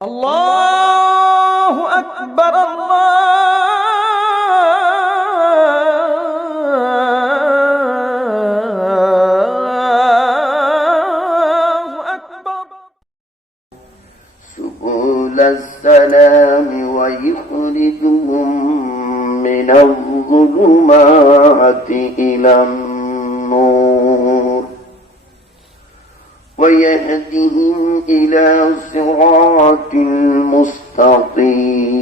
আল্লাহু আকবার, আল্লাহু আকবার। সুবুলাস সালামি ওয়া ইখরিজুহুম মিনাল যুলুমাতি ইলান নূর ويهدهم إلى صراط مستقيم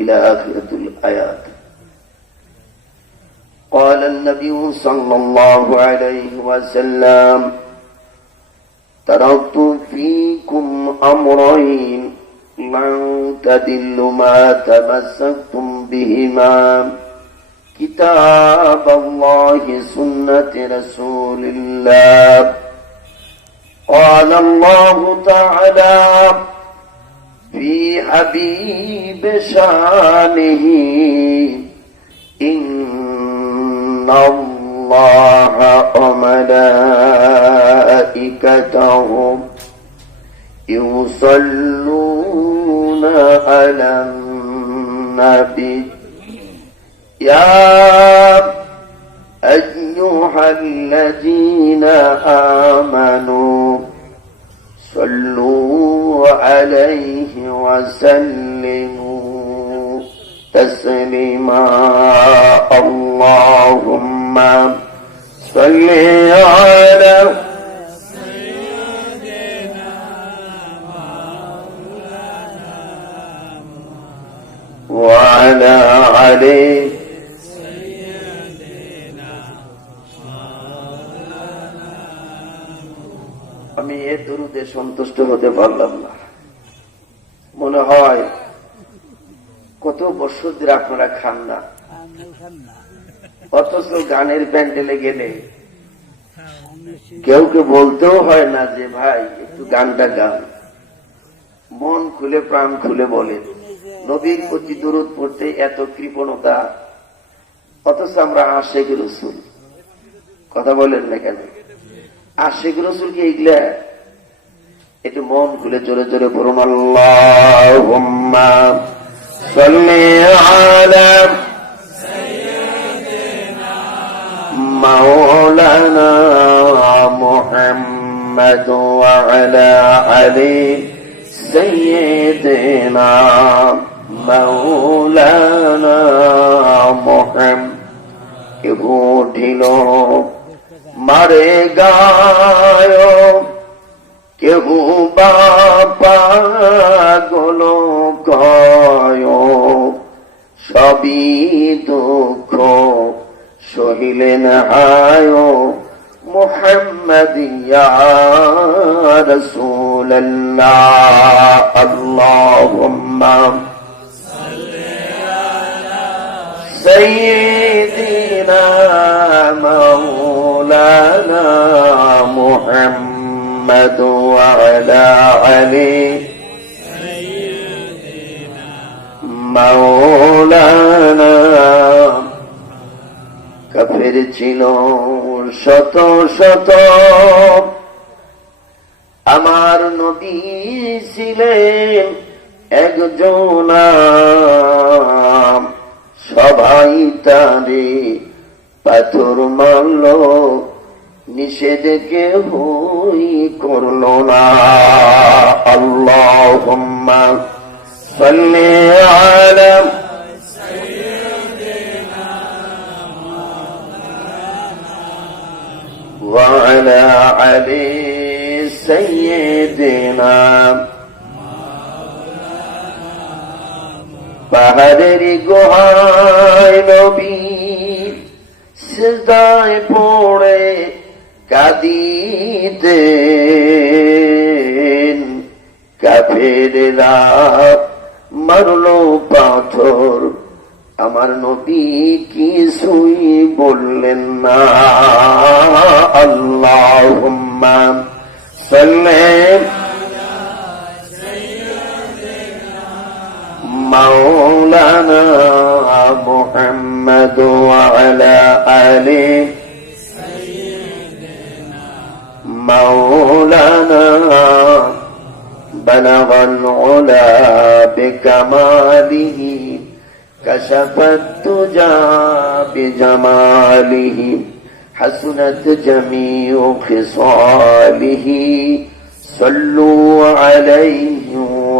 إلى آخرة الآيات. قال النبي صلى الله عليه وسلم: تركت فيكم أمرين لن تضلوا ما تمسكتم بهما كتاب الله سنة رسول الله. قال الله تعالى في حبيب شانه: إن الله وملائكته يصلون على النبي يا أيها الذين آمنوا صلوا عليه وسلموا تسليما. اللهم صل على سيدنا وعلى عليه আমি এ দরুদে সন্তুষ্ট হতে পারলাম না। মনে হয় কত বছর ধরে আপনারা খান না, অথচ গানের প্যান্ডেলে গেলে কেউ কেউ বলতেও হয় না যে ভাই একটু গানটা গান। মন খুলে প্রাণ খুলে বলে নবীর প্রতি দরুদ পড়তে এত কৃপণতা, অথচ আমরা আশিক রাসূল। কথা বলেন না কেন? আশিক রাসূল কি এগুলা? একটু মন খুলে জোরে জোরে পড়ুন। আল্লাহুম্মা সাল্লি আলা সাইয়্যিদিনা মাওলানা মুহাম্মাদ ওয়া আলা আলি সাইয়্যিদিনা মাওলানা মুহাম্মাদ। কেহ ঢিল মারে গায়, কেহ পাগল কয়, সবই দুঃখ সহিলেন হায় মুহাম্মদ ইয়া রাসূলুল্লাহ। আল্লাহুম্মা সাল্লি আলা সাইয়্যিদিনা মাওলানা মুহাম্মদ ওয়া আলা আলি সাইয়্যিদিনা মাওলানা। কাফের ছিল শত শত, আমার নবী ছিলেন একজন, সবাই তারে পাথর মারল, নিষেধ কেহই করল না। আল্লাহুম্মা সাল্লি আলা সাইয়্যিদিনা ওয়া আলা আলি সাইয়্যিদিনা। পাহাড়ের গুহায় নবী সিজদায় পড়ে কাঁদিতেন, কাফেরেরা মারলো পাথর, আমার নবী কিছুই বললেন না। আল্লাহুম্মা সাল্লি মাওলানা মুহাম্মদ ওয়া আলা আলি সাইয়্যিদিনা মাওলানা بلغ العلا بكماله كشف الدجى بجماله حسنت جميع خصاله صلوا عليه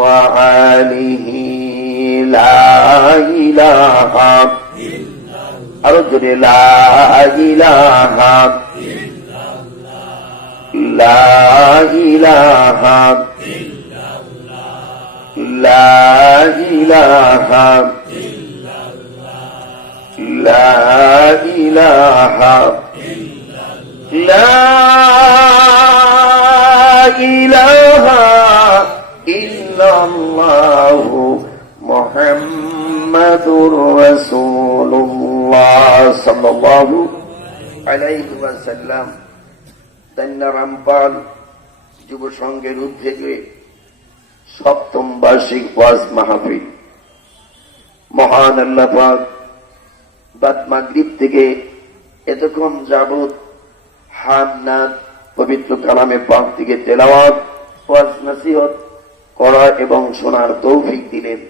وآله لا إله أرجو لا إله لا إله لا إله لا إله لا إله إلا الله محمد رسول الله صلى الله عليه وسلم তান্না রামপাল যুব সংঘের উদ্যোগে সপ্তম বার্ষিক ওয়াজ মাহফিল। মহান আল্লাহ পাক বাদ মাগরিব থেকে এতক্ষণ যাবত হামনাদ পবিত্র কালামে পাক থেকে তেলাওয়াত ওয়াজ নসিহত করা এবং শোনার তৌফিক দিলেন।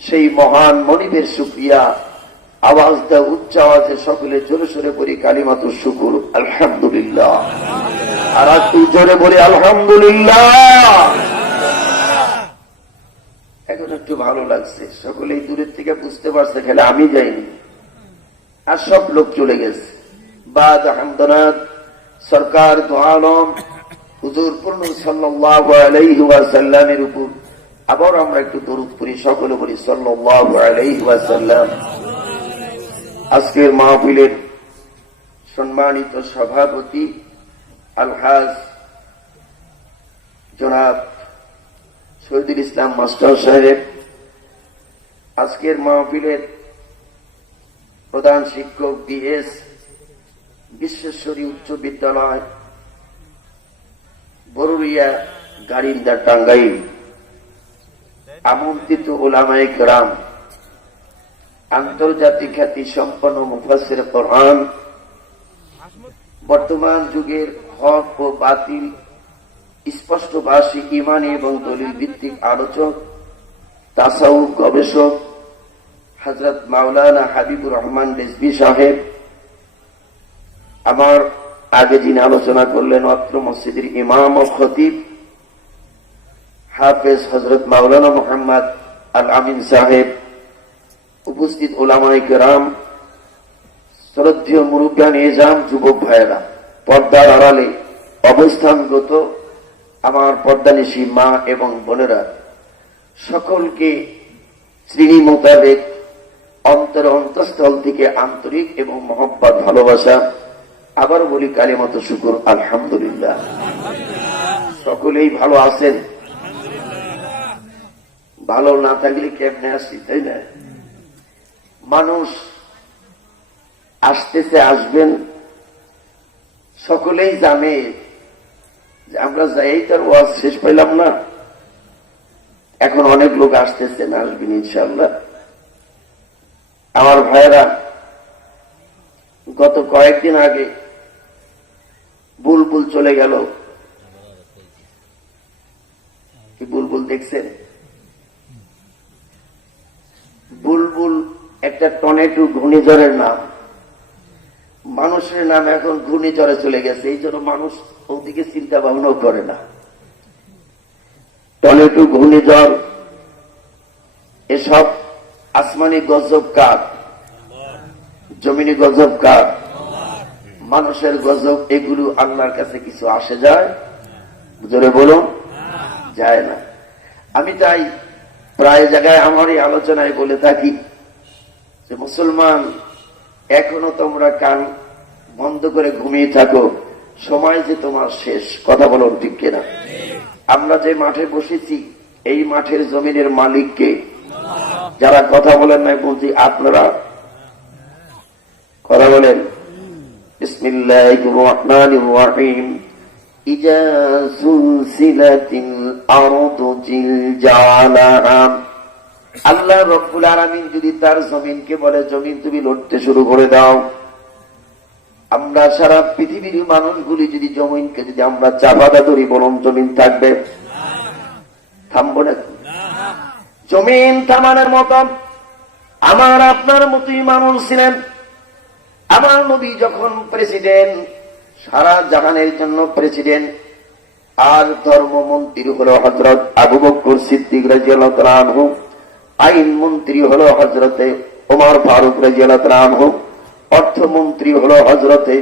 সেই মহান মনিবের শুকরিয়া। আওয়াজ দেওয়া উচ্চ আওয়াজে সকলে জোরে সোরে বলি কালিমাতু শুকুর আলহামদুলিল্লাহ। আর একটু জোরে বলি আলহামদুলিল্লাহ। এখন একটু ভালো লাগছে, সকলেই দূরের থেকে বুঝতে পারছে, খেলে আমি যাইনি আর সব লোক চলে গেছে। বাদ আহমদনাথ সরকার দু আলম হুজুর পূর্ণ সাল্লাল্লাহু আলাইহি ওয়াসাল্লামের উপর আবার আমরা একটু দরুদ পড়ি, সকলে বলি সাল্লাল্লাহু আলাইহি ওয়াসাল্লাম। আজকের মাহফিলের সম্মানিত সভাপতি আলহাজ জনাব শহীদুল ইসলাম মাস্টার সাহেব, আজকের মাহফিলের প্রধান শিক্ষক বিএস বিশ্বেশ্বরী উচ্চ বিদ্যালয় বরুরিয়া গাড়িন্দা টাঙ্গাইল, আমন্ত্রিত ওলামায়ে কেরাম, আন্তর্জাতিক খ্যাতি সম্পন্ন মুফাসসির কোরআন, বর্তমান যুগের হক ও বাতিল স্পষ্টভাষী ঈমানী এবং দলিল ভিত্তিক আলোচক, তাসাউফ গবেষক হযরত মাওলানা হাবিবুর রহমান রিজভী সাহেব, আমার আগে যিনি আলোচনা করলেন অত্র মসজিদের ইমাম ও খতিব হাফেজ হযরত মাওলানা মুহাম্মদ আল আমিন সাহেব, উপস্থিত ওলামায়ে কেরাম, শ্রদ্ধেয় মুরব্বিয়ান এজাম, যুবক ভাইয়েরা, পর্দার আড়ালে অবস্থানগত আমার পর্দানিশী মা এবং বোনেরা, সকলকে শ্রেণী মোতাবেক অন্তর অন্তঃস্থল থেকে আন্তরিক এবং মহব্বত ভালোবাসা। আবার বলি কালিমাতু শুকুর আলহামদুলিল্লাহ। সকলেই ভালো আছেন? ভালো না থাকলে কেমনে আসি, তাই না? মানুষ আসতেছে, আসবেন, সকলেই জানে যে আমরা যাই তার ওয়াজ শেষ পাইলাম না। এখন অনেক লোক আসতেছেন, আসবেন ইনশাআল্লাহ। আমার ভাইয়েরা, গত কয়েকদিন আগে বুলবুল চলে গেল। কি বুলবুল দেখছেন? বুলবুল একটা টর্নেডো ঘূর্ণিঝড়ের নাম। মানুষের নাম এখন ঘূর্ণিঝড়ে চলে গেছে, এই জন্য মানুষ ওদিকে চিন্তা ভাবনাও করে না। টর্নেডো, ঘূর্ণিঝড়, এসব আসমানি গজব কার? জমিনি গজব কার? মানুষের গজব। এগুলো আল্লাহর কাছে কিছু আসে যায়? জোরে বলুন, যায় না। আমি তাই প্রায় জায়গায় আমার এই আলোচনায় বলে থাকি যে মুসলমান, এখনো তোমরা কান বন্ধ করে ঘুমিয়ে থাকো, সময় যে তোমার শেষ। কথা বলুন, ঠিক কিনা? আমরা যে মাঠে বসেছি, এই মাঠের জমিনের মালিককে? যারা কথা বলেন নাই বলছি, আপনারা কথা বলেন। বিসমিল্লাহির রহমানির রহিম। ইজা সুলসিলাতিল আরদু জিলজালাহা। আল্লাহ রব্বুল আলামিন যদি তার জমিনকে বলে, জমিন তুমি লড়তে শুরু করে দাও। আমরা সারা পৃথিবীর মানুষগুলি যদি জমিনকে যদি আমরা চাপাদা ধরি, বলুন জমিন থাকবে? থামবো নাকি? জমিন থামানোর মতো আমার আপনার মতোই মানুষ ছিলেন। আমার নবী যখন প্রেসিডেন্ট, সারা জাহানের জন্য প্রেসিডেন্ট, আর ধর্মমন্ত্রী হলো হযরত আবু বকর সিদ্দিক রাদিয়াল্লাহু তাআলা আনহু, আইন মন্ত্রী হলো হযরতে ওমর ফারুক রাদিয়াল্লাহু তাআলা আনহু, অর্থমন্ত্রী হলো হযরতে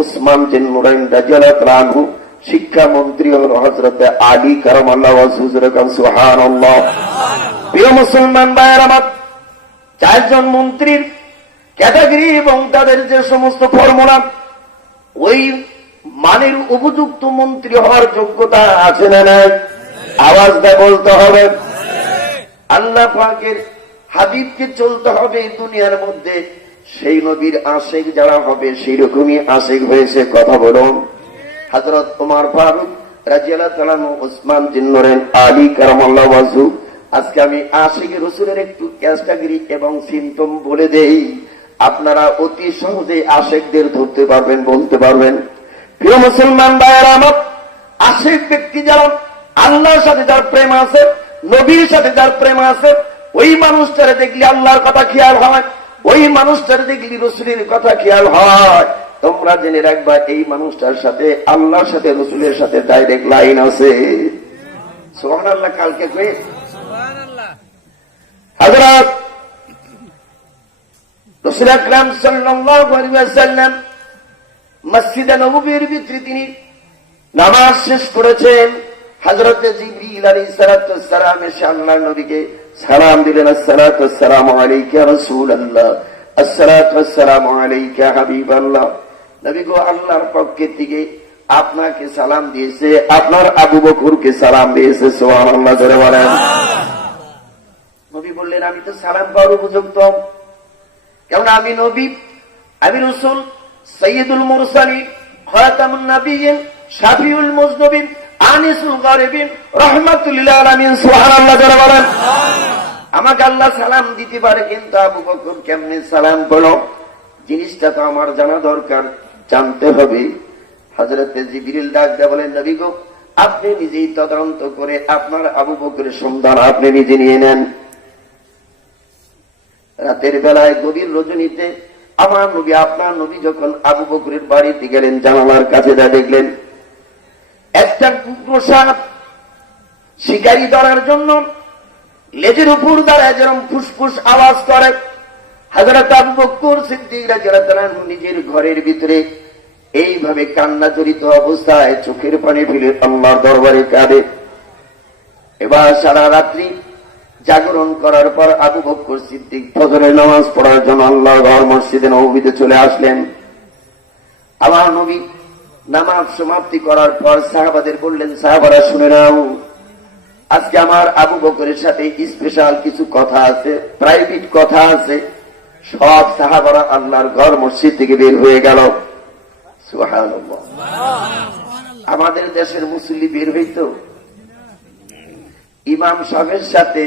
উসমান বিন নুরাইন রাদিয়াল্লাহু তাআলা আনহু, শিক্ষা মন্ত্রী হলো হযরতে আলী কারামাল্লাহু ওয়াজহুহু, সুবহানাল্লাহ। প্রিয় মুসলমান ভাইয়ের আমার, চারজন মন্ত্রীর ক্যাটাগরি এবং তাদের যে সমস্ত ফর্মুলা, ওই মানের উপযুক্ত মন্ত্রী হওয়ার যোগ্যতা আছে না নাই? আওয়াজ দিয়ে বলতে হবে। আল্লাহ পাকের হাবিবকে চলতে হবে দুনিয়ার মধ্যে, সেই নবীর আশিক যারা হবে সেই রকমই আশিক হয়েছে। কথা বলুন। হযরত ওমর ফারুক রাদিয়াল্লাহু তাআলা আনহু, উসমান বিন নুরাইন, আলী কারামাল্লাহু ওয়াজহু। আজকে আমি আশিক রাসূলের একটু ক্যাটাগরি এবং সিম্পটম বলে দেই, আপনারা অতি সহজে আশিকদের ধরতে পারবেন, বলতে পারবেন। প্রিয় মুসলমান ভাইয়েরা আমার, আশিক ব্যক্তি যারা আল্লাহর সাথে যার প্রেম আছে, নবীর সাথে যার প্রেম আছে, ওই মানুষটারে দেখলে আল্লাহর কথা খেয়াল হয়, ওই মানুষটারে দেখলে রাসূলের কথা খেয়াল হয়। তোমরা জেনে রাখবা, এই মানুষটার সাথে আল্লাহর সাথে রাসূলের সাথে ডাইরেক্ট লাইন আছে। সুবহানাল্লাহ। কালকে কই হযরত রাসূল আকরাম সাল্লাল্লাহু আলাইহি ওয়াসাল্লাম মসজিদে নববীর ভিতরে তিনি নামাজ শেষ করেছেন। হযরত জিবরিল আলাইহিস সালাতু ওয়াস সালাম এসে আল্লাহর নবীকে সালাম দিলেন, আসসালাতু ওয়াসসালামু আলাইকা ইয়া রাসূলুল্লাহ, আসসালাতু ওয়াসসালামু আলাইকা ইয়া হাবিবাল্লাহ। নবী গো, আল্লাহর পক্ষ থেকে আপনাকে সালাম দিয়েছে, আপনার আবু বকরকে সালাম দিয়েছে। সুবহানাল্লাহ জোরে বলেন। নবী বললেন, আমি তো সালাম পাওয়ার উপযুক্ত, কেমন আমি নবী, আমি রাসূল, সাইয়্যিদুল মুরসালিন, খাতামুন নাবিয়্যিন, শাফিউল মুযনিবিন, আনিসুল গারিবিন, রাহমাতুল লিল আলামিন। সুবহানাল্লাহ জোরে বলেন। আমাকে আল্লাহ সালাম দিতে পারে, কিন্তু আবু বকর কেমনে সালাম পেল জিনিসটা তো আমার জানা দরকার, জানতে হবে। হযরত জিবরিল ডাক দিয়ে বলেন, নবী গো, আপনি নিজেই তদন্ত করে আপনার আবু বকরের সন্ধান আপনি নিজে নিয়ে নেন। রাতের বেলায় গভীর রজনীতে আমার নবী, আপনার নবী যখন আবু বকরের বাড়িতে গেলেন, জানালার কাছে যা দেখলেন, একটা কুকুর সাপ শিকারি ধরার জন্য লেজের উপর দাঁড়ায় যেরকম ফুসফুস আওয়াজ করে, হযরত আবু বকর সিদ্দিক রাদিয়াল্লাহু তাআলা নিজের ঘরের ভিতরে এইভাবে কান্না জড়িত অবস্থায় চোখের পানি ফেলে আল্লাহর দরবারে কাঁদে। এবার সারা রাত্রি জাগরণ করার পর আবু বকর সিদ্দিক ফজরের নামাজ পড়ার জন্য আল্লাহর ঘর মসজিদে নববীতে চলে আসলেন। আমার নবী নামাজ সমাপ্তি করার পর সাহাবাদের বললেন, সাহাবারা শুনে নাও, আজকে আমার আবু বকরের সাথে স্পেশাল কিছু কথা আছে, প্রাইভেট কথা আছে। সব সাহাবারা আল্লাহর ঘর মসজিদ থেকে বের হয়ে গেল। সুবহানাল্লাহ। আমাদের দেশের মুসল্লি বের হইতো, ইমাম সাহেবের সাথে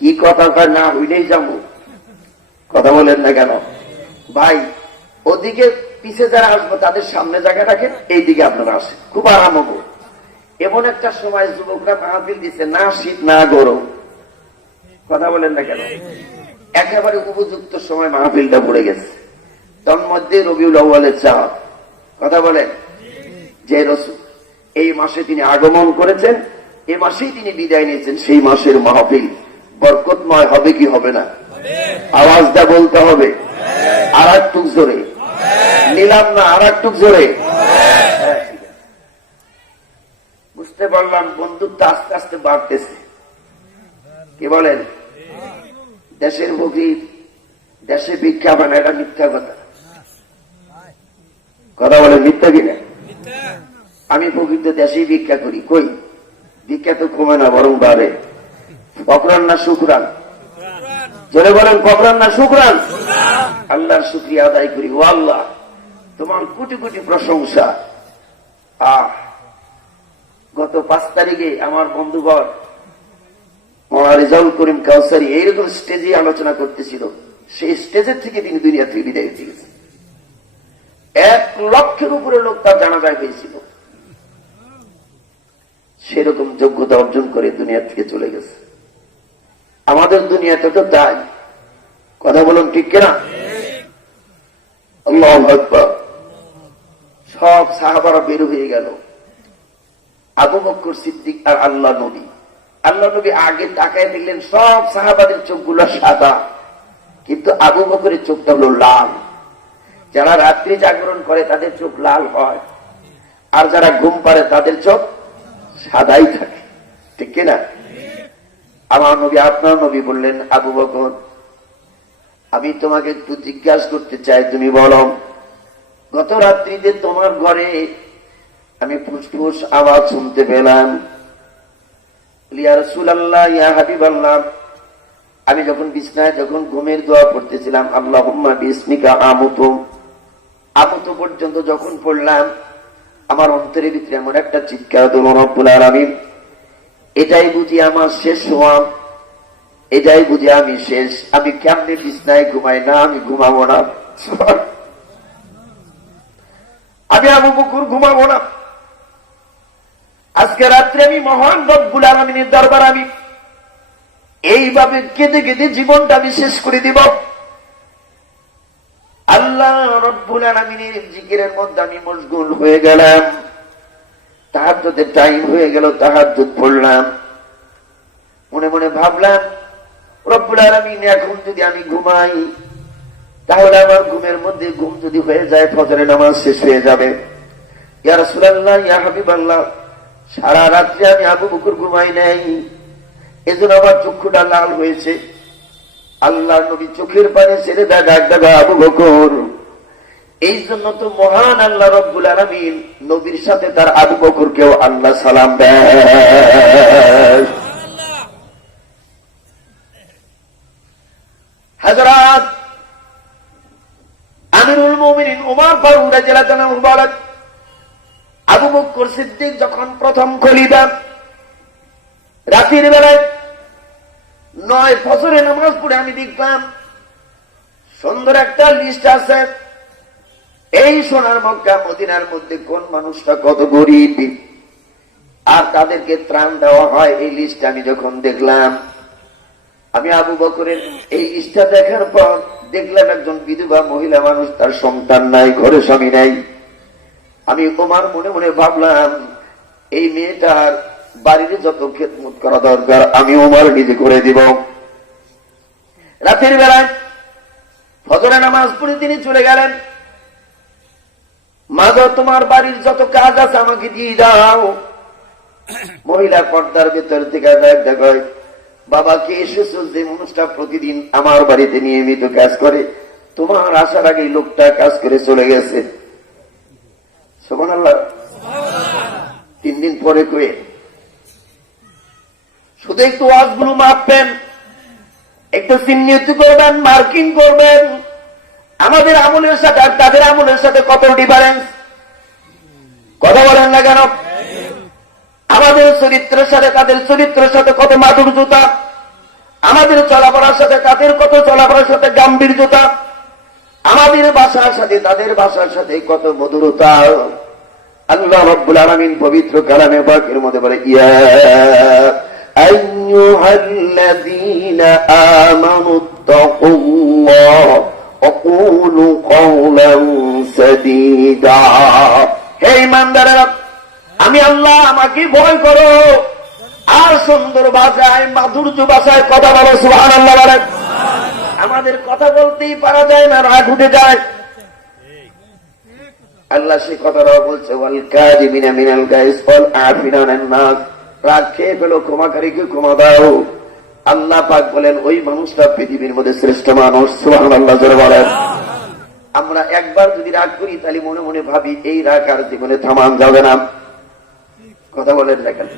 কি কথা কয় না হইলেই যাবো। কথা বলেন না কেন ভাই? ওদিকে পিছে যারা আসবো তাদের সামনে জায়গা রাখেন, এইদিকে আপনারা আসেন, খুব আরাম হবো। এমন একটা সময় যুবকরা মাহফিল দিচ্ছে, না শীত না গরম। কথা বলেন না কেন? একেবারে উপযুক্ত সময় মাহফিলটা পড়ে গেছে। তন্মধ্যে রবিউল আউয়ালের চাঁদ। কথা বলেন, যে রাসূল এই মাসে তিনি আগমন করেছেন, এই মাসেই তিনি বিদায় নিয়েছেন, সেই মাসের মাহফিল বরকতময় হবে কি হবে না? আওয়াজটা বলতে হবে। আর একটু জোরে নিলাম না, আর একটু জোরে। বুঝতে পারলাম বন্ধুত্ব আস্তে আস্তে বাড়তেছে। কি বলেন? দেশের ফকির দেশে ভিক্ষা বানা, এটা মিথ্যা কথা। কথা বলে মিথ্যা কিনা? আমি ফকির দেশেই ভিক্ষা করি, কই ভিক্ষা তো কমে না, বরং বাড়ে। ফকরান না শুকরান? জোরে বলেন, ফকরান না শুকরান? আল্লাহর শুকরিয়া আদায় করি। ও আল্লাহ, তোমার কোটি কোটি প্রশংসা। গত 5 তারিখে আমার বন্ধুগণ রেজাউল করিম কাউসারি এইরকম স্টেজে আলোচনা করতেছিল, সেই স্টেজের থেকে তিনি দুনিয়া থেকে বিদায় হয়ে গেছেন। 1 লক্ষের উপরে লোক তার জানাজায় হয়েছিল। সেরকম যোগ্যতা অর্জন করে দুনিয়া থেকে চলে গেছে। আমাদের দুনিয়াতে তো তাই, কথা বলুন ঠিক কিনা? আল্লাহু আকবার। সব সাহাবারা বের হয়ে গেল, আবু বকর সিদ্দিক আর আল্লাহ নবী। আল্লাহ নবী আগে তাকায় দেখলেন সব সাহাবাদের চোখগুলো সাদা, কিন্তু আবু বকরের চোখটা হলো লাল। যারা রাত্রি জাগরণ করে তাদের চোখ লাল হয়, আর যারা ঘুম পারে তাদের চোখ সাদাই থাকে, ঠিক কিনা? আমার নবী, আপনার নবী বললেন, আবু বকর আমি তোমাকে একটু জিজ্ঞাসা করতে চাই, তুমি বলো গত রাত্রিতে তোমার ঘরে আমি ফুসফুস আওয়াজ শুনতে পেলাম। ইয়া রাসূলুল্লাহ, ইয়া হাবিবাল্লাহ, আমি যখন বিছনায় যখন ঘুমের দোয়া পড়তেছিলাম, আল্লাহুম্মা বিসমিকা আমুতু আমুতু পর্যন্ত যখন পড়লাম, আমার অন্তরের ভিতরে এমন একটা চিৎকার দিল, রব্বুল আলামিন এটাই বুঝি আমার শেষ হওয়া, এটাই বুঝি আমি শেষ, আমি কেমনে বিছনায় ঘুমাই না, আমি ঘুমাবো না, আমি আবু বকর ঘুমাবো না। আজকে রাত্রে আমি মহান রব্বুল আলামিনের দরবার আমি এইভাবে কেঁদে কেঁদে জীবনটা আমি শেষ করে দিব। আল্লাহ রব্বুল আলামিনের জিকিরের মধ্যে আমি মশগুল হয়ে গেলাম। তাহাজ্জুদের টাইম হয়ে গেল, তাহাজ্জুদ পড়লাম। মনে মনে ভাবলাম, রব্বুল আলামিন এখন যদি আমি ঘুমাই, তাহলে আমার ঘুমের মধ্যে ঘুম যদি হয়ে যায়, ফজরের নামাজ শেষ হয়ে যাবে। ইয়া রাসূলুল্লাহ, ইয়া হাবিবাল্লাহ, সারা রাত্রে আমি আবু বকর ঘুমাই নাই, এজন্য আমার চক্ষুটা লাল হয়েছে। আল্লাহ নবী চোখের পানি ছেড়ে দেয়, ডাক দাদা আবু বকর। এই জন্য তো মহান আল্লাহ রব্বুল আলামিন নবীর সাথে তার আবু বকরকেও আল্লাহ সালাম দেয়। হযরত আমিরুল মুমিনিন ওমর ফারুক রাদিয়াল্লাহু আনহু বলেন, আবু বকর সিদ্দিক যখন প্রথম খলিফা, রাতের বেলায় 9 ফজরের নামাজ পড়ে আমি দেখলাম সুন্দর একটা লিস্ট আছে, এই সোনার মক্কা মদিনার মধ্যে কোন মানুষটা কত গরিব আর তাদেরকে ত্রাণ দেওয়া হয়, এই লিস্ট আমি যখন দেখলাম, আমি আবু বকরের এই লিস্টটা দেখার পর দেখলাম একজন বিধবা মহিলা মানুষ, তার সন্তান নাই, ঘরে স্বামী নাই। আমি ওমর মনে মনে ভাবলাম, এই মেয়েটার বাড়ির যত খেদমত করা দরকার আমি ওমর নিজে করে দিব। রাতের বেলায় ফজরের নামাজ পড়ে তিনি চলে গেলেন। মা গো, তোমার বাড়ির যত কাজ আছে আমাকে দিয়ে দাও। মহিলা পর্দার ভেতর থেকে দেখায়, বাবা কে এসেছো, যে মানুষটা প্রতিদিন আমার বাড়িতে নিয়মিত কাজ করে, তোমার আসার আগে লোকটা কাজ করে চলে গেছে। সুবহানাল্লাহ। 3 দিন পরে কয়ে শুধু একটু ওয়াজগুলো মাপবেন, একটু চিহ্নিত করবেন, মার্কিং করবেন। আমাদের আমলের সাথে আর তাদের আমলের সাথে কত ডিফারেন্স, কথা বলেন না কেন? আমাদের চরিত্রের সাথে তাদের চরিত্রের সাথে কত মাধুর্যতা, আমাদের চলাফেরার সাথে তাদের কত চলাফেরার সাথে গাম্ভীর্যতা, আমাদের ভাষার সাথে তাদের ভাষার সাথে কত মধুরতা। আল্লাহ রাব্বুল আলামিন পবিত্র কালামে পাকের মধ্যে বলে, ইয়া আইয়ুহাল্লাযীনা আমানুত্তাকুল্লাহ ওয়া কুলু কওলান সাদীদা। হে ঈমানদারেরা, আমি আল্লাহ, আমাকে ভয় করো আর সুন্দর ভাষায়, মাধুর্য ভাষায় কথা বলো। সুবহানাল্লাহ বলেন। আমাদের কথা বলতেই পারা যায় না, রাগ উঠে যায়। আল্লাহ সে কথাটাও বলছে, ওয়াল কাযিমিনা মিনাল গায়জ ওয়াল আফিনা আনিন নাস, রাগ খেয়ে ফেলো, ক্ষমাকারীকে ক্ষমা দাও। আল্লাহ পাক বলেন, ওই মানুষটা পৃথিবীর মধ্যে শ্রেষ্ঠ মানুষ। সুবহানাল্লাহ জোরে বলেন। আমরা একবার যদি রাগ করি, তাহলে মনে মনে ভাবি এই রাগ আর জীবনে থামান যাবে না। কথা বলেন দেখেন,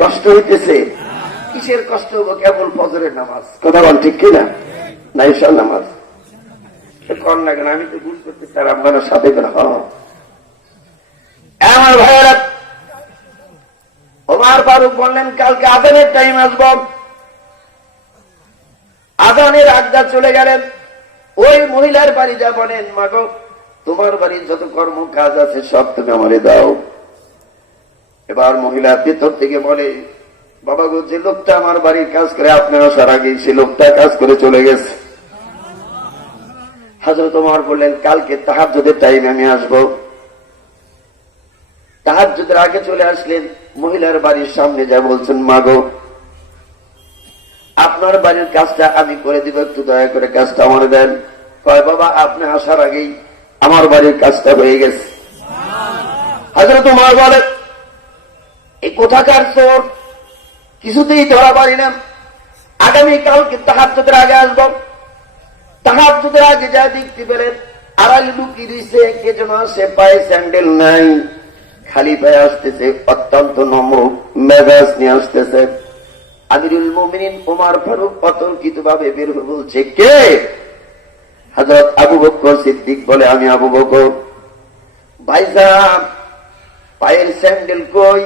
কষ্ট হইতেছে, কিসের কষ্ট হবো? কেবল ফজরের নামাজ, কথা বল ঠিক কিনা? না ঈশার নামাজ কর না কেন? আমি তো বুঝতে পারছি আর আপনারা সাথে করে। আমার ভাইয়েরা, ওমর ফারুক বললেন, কালকে আজানের টাইম আসব। আজানের আগদা চলে গেলেন, ওই মহিলার বাড়ি যা বলেন, মাগো তোমার বাড়ির যত কর্ম কাজ আছে সব তুমি আমারে দাও। এবার মহিলা ভেতর থেকে বলে, বাবা গো, যে লোকটা আমার বাড়ির কাজ করে আপনি আসার আগে সে লোকটা কাজ করে চলে গেছে। হযরত ওমর বললেন, কালকে তাহাজ্জুদের টাইমে আমি আসবো। তাহাজ্জুদের আগে চলে আসলেন, মহিলার বাড়ির সামনে যা বলছেন, মা গো, আপনার বাড়ির কাজটা আমি করে দিব, একটু দয়া করে কাজটা আমার দেন। কয়, বাবা আপনি আসার আগেই আমার বাড়ির কাজটা হয়ে গেছে। হযরত ওমর বলে, এই কোথাকার চোর, কিছুতেই ধরা পারি না, আগামী কালকে তাহাজ্জুদের আগে আসবো। তাহাজ্জুদের আগে যা দেখতে পেলেন, আড়াল লুকিয়ে দিয়েছে, কে যেন সে পায়ে স্যান্ডেল নাই, খালি পায়ে আসতেছে, অত্যন্ত নম্র মেজাজ নিয়ে আসতেছে। আমিরুল মুমিনিন ওমর ফারুক অতর্কিত ভাবে বের হয়ে বলছে, কে? হযরত আবু বকর সিদ্দিক বলে, আমি আবু বকর। ভাইজান, পায়ের স্যান্ডেল কই?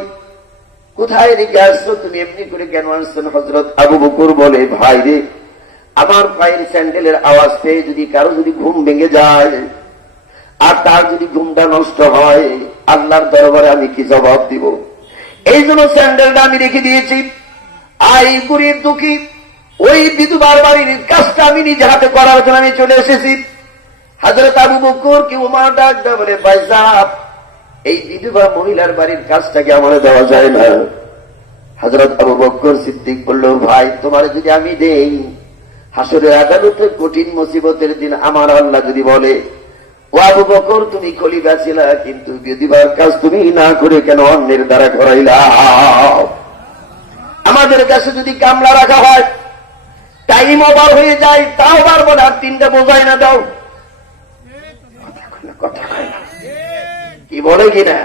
কোথায় রেখে আসছো তুমি? এমনি করে কেন আসছেন? হযরত আবু বকর বলে, ভাই রে, আমার পায়ের স্যান্ডেলের আওয়াজ পেয়ে যদি কারো যদি ঘুম ভেঙে যায় আর তার যদি ঘুমটা নষ্ট হয়, আল্লাহর দরবারে আমি কি জবাব দিব? এই জন্য স্যান্ডেলটা আমি রেখে দিয়েছি। আই গরিব দুঃখী ওই বিধবার বাড়ির কাজটা আমি নিজে হাতে করার জন্য আমি চলে এসেছি। হযরত আবু বকর কি ওমর ডাক দেয়, বলে, ভাই সাহেব, এই বিধবা মহিলার বাড়ির কাজটাকে আমার দেওয়া যায় না? হযরত আবু বকর সিদ্দিক বলল, ভাই, তোমার যদি আমি দেই, হাসরের আদালতে কঠিন মুসিবতের দিন আমার আল্লাহ যদি বলে, ও আবু বকর, তুমি খলিফা ছিলা, কিন্তু বিধবার কাজ তুমি না করে কেন অন্যের দ্বারা করাইলা? আমাদের কাছে যদি কামলা রাখা হয়, টাইম ওভার হয়ে যায়, তাও বারবার আর তিনটা বোঝাই না দাও, কথা হয় না, কি বলে কিনা?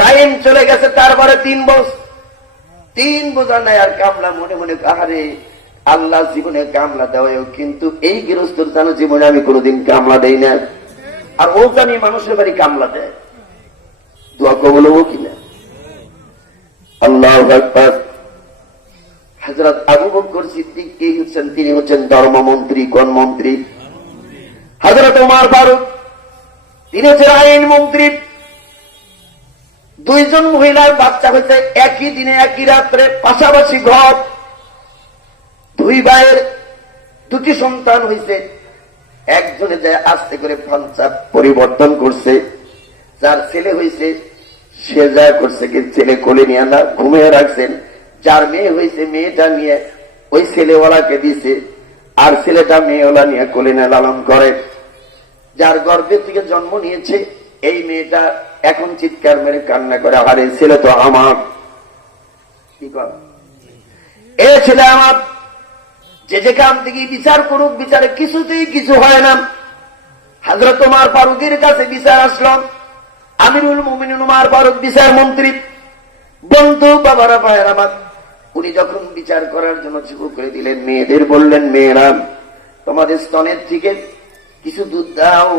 টাইম চলে গেছে, তারপরে 3 বোঝা নাই, আর কামলা মনে মনে, আহারে আল্লাহ জীবনে কামলা দেওয়ায়, কিন্তু এই গৃহস্থর যেন জীবনে আমি কোনোদিন কামলা দেই না, আর ও জানি মানুষের বাড়ি কামলা দেয়, দোয়া কবুল হবো কিনা? আল্লাহু আকবার। হযরত আবু বকর সিদ্দিক কে হচ্ছেন? তিনি হচ্ছেন ধর্মমন্ত্রী। কোন মন্ত্রী? হযরত ওমর ফারুক, তিনি হচ্ছেন আইন মন্ত্রী। 2 জন মহিলার বাচ্চা হয়েছে একই দিনে একই রাত্রে, পাশাপাশি ঘর। 2 ভাইয়ের 2টি সন্তান হয়েছে। একজনে যায় আস্তে করে পাঞ্জাব পরিবর্তন করছে, যার ছেলে হয়েছে সে যা করছে কি, ছেলে কোলে নিয়ে না ঘুমিয়ে রাখছেন। যার মেয়ে হয়েছে, মেয়েটা নিয়ে ওই ছেলেওয়ালাকে দিছে, আর ছেলেটা মেয়েওয়ালা নিয়ে কোলে নিয়ে লালন করে। যার গর্ভে থেকে জন্ম নিয়েছে এই মেয়েটা এখন চিৎকার মেরে কান্না করে, আরে ছেলে তো আমার, কি কর, এ ছেলে আমার। যে যেখান থেকে বিচার করুক, বিচারে কিছুতেই কিছু হয় না। হযরত ওমর ফারুকের কাছে বিচার আসলাম। আমিরুল মুমিনিন ওমর ফারুক বিচার মন্ত্রী। বন্ধু বাবারা, ভাইয়ের আমার, উনি যখন বিচার করার জন্য শুরু করে দিলেন, মেয়েদের বললেন, মেয়েরা, তোমাদের স্তনের থেকে কিছু দুধ দাও।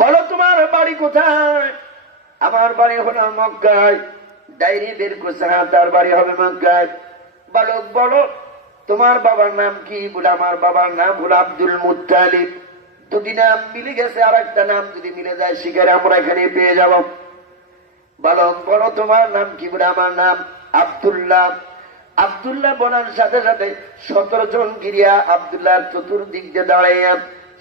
বলো তোমার বাড়ি কোথায়? আমার বাড়ি হলো মক্কায়। ডায়েরি বের করছে, হ্যাঁ তার বাড়ি হবে মক্কায়। বালক বলো তোমার বাবার নাম কি? বলে আমার বাবার নাম হলো আব্দুল মুত্তালিব। 2টি নাম মিলে গেছে, আর একটা নাম যদি মিলে যায় শিকারে আমরা এখানে পেয়ে যাব। বালক বলো তোমার নাম কি? বলে আমার নাম আব্দুল্লাহ। আব্দুল্লাহ বলার সাথে সাথে 17 জন গিরিয়া আব্দুল্লাহর চতুর্দিক দিয়ে দাঁড়াইয়া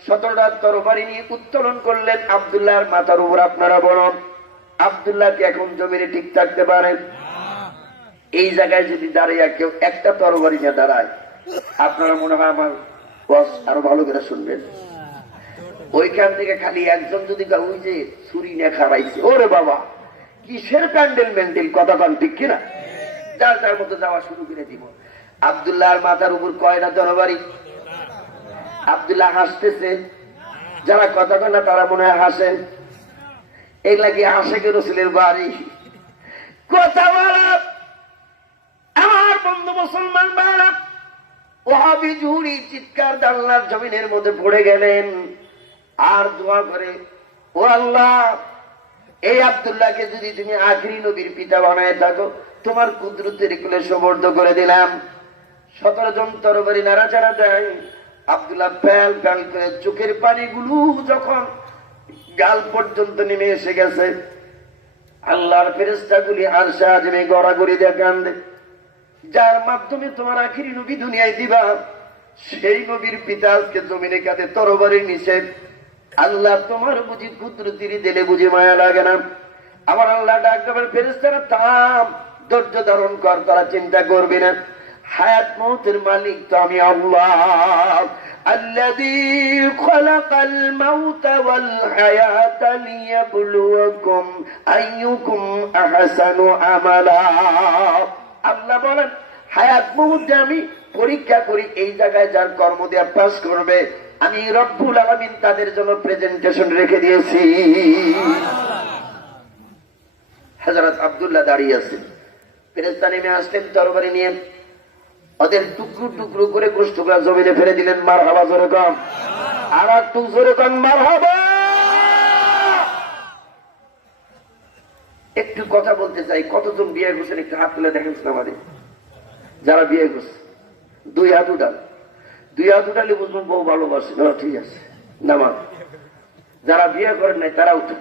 17টা তরবারি নিয়ে উত্তোলন করলেন আব্দুল্লাহর মাথার উপর। আপনারা বলুন, আব্দুল্লাহকে এখন জমিনে ঠিক থাকতে পারেন? এই জায়গায় যদি দাঁড়িয়ে কেউ একটা তরবারি নিয়ে দাঁড়ায়, আপনারা মনে হয় আমার বস আরো ভালো করে শুনবেন। ওইখান থেকে খালি একজন যদি ওই যে ছুরি নিয়ে খাড়াইছে, ওরে বাবা, কিসের প্যান্ডেল ম্যান্ডেল, কথা কন ঠিক কিনা? যার যার মতো যাওয়া শুরু করে দিব। আব্দুল্লাহর মাথার উপর কয়টা তরবারি? আব্দুল্লাহ হাসতেছে। যারা কথা কয় না তারা মনে হয় হাসেন। এগুলা কি আশেকে রাসূলের বাড়ি? কথা বলা আমার বন্ধু মুসলমান ভাইরা, ওহাবি জুহুরি চিৎকার জানলার জমিনের মধ্যে পড়ে গেলেন আর দোয়া করে, ও আল্লাহ, এই আব্দুল্লাহকে যদি তুমি আখরি নবীর পিতা বানায় থাকো, তোমার কুদরতের কুলে সুবর্দ করে দিলাম। 17 জন তরবারি নাড়াচাড়া দেয়। আব্দুল্লাহ ফ্যাল ফ্যাল করে চোখের পানিগুলো যখন গাল পর্যন্ত নেমে এসে গেছে, আল্লাহর ফেরেশতাগুলি আরশে আযমে গড়াগড়ি দিয়ে কান্দে, যার মাধ্যমে তোমার আখিরি নবী দুনিয়ায় দিবা, সেই নবীর পিতা আজকে জমিনে কাঁদে তরবারির নিচে। আল্লাহ তোমার বুঝি কুদরতির দিলে বুঝি মায়া লাগে না? আমার আল্লাহ ডাক দেবেন, ফেরেশতারা থাম, ধৈর্য ধারণ কর, তারা চিন্তা করবে না। হায়াত মউতের মালিক তো আমি আল্লাহ, الذي خلق الموت والحياة ليبلوكم أيكم أحسن عملا। আল্লাহ বলেন, হায়াত মউত আমি পরীক্ষা করি, এই জায়গায় যার কর্ম দিয়ে পাস করবে আমি রব্বুল আলামিন তাদের জন্য প্রেজেন্টেশন রেখে দিয়েছি। হযরত আব্দুল্লাহ দাঁড়িয়ে আছে, ফেরেশতা নেমে আসলেন তরবারি নিয়ে, ওদের টুকরো টুকরো করে গোশতগুলো জমিনে ফেলে দিলেন। মারহাবা জোরে কম, আর একটু জোরে কম মারহাবা। একটু কথা বলতে চাই, কতজন বিয়ে করছেন একটু হাত তুলে দেখেন আমাদের। যারা বিয়ে করছে দুই হাত উঠান, দুই হাত উঠালে বুঝবেন বউ ভালোবাসে। ঠিক আছে, নামাজ। যারা বিয়ে করেন নাই তারা উঠেন,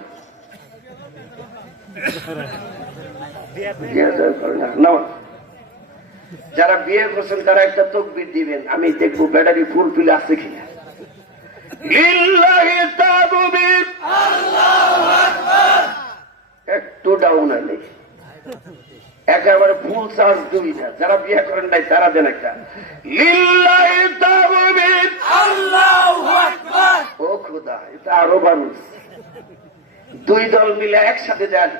নামাজ। যারা বিয়ে করছেন তারা একটা তাকবীর দিবেন, আমি দেখবো ব্যাটারি ফুল ফিল আছে কিনা। লিল্লাহি তাকবীর, আল্লাহু আকবার। একটু ডাউন আলে একেবারে ফুল চার্জ দুই না। যারা বিয়ে করেন নাই তারা দেন একটা লিল্লাহি তাকবীর, আল্লাহু আকবার। ও খোদা, এটা আরো বাড়ুন। দুই দল মিলে একসাথে যান,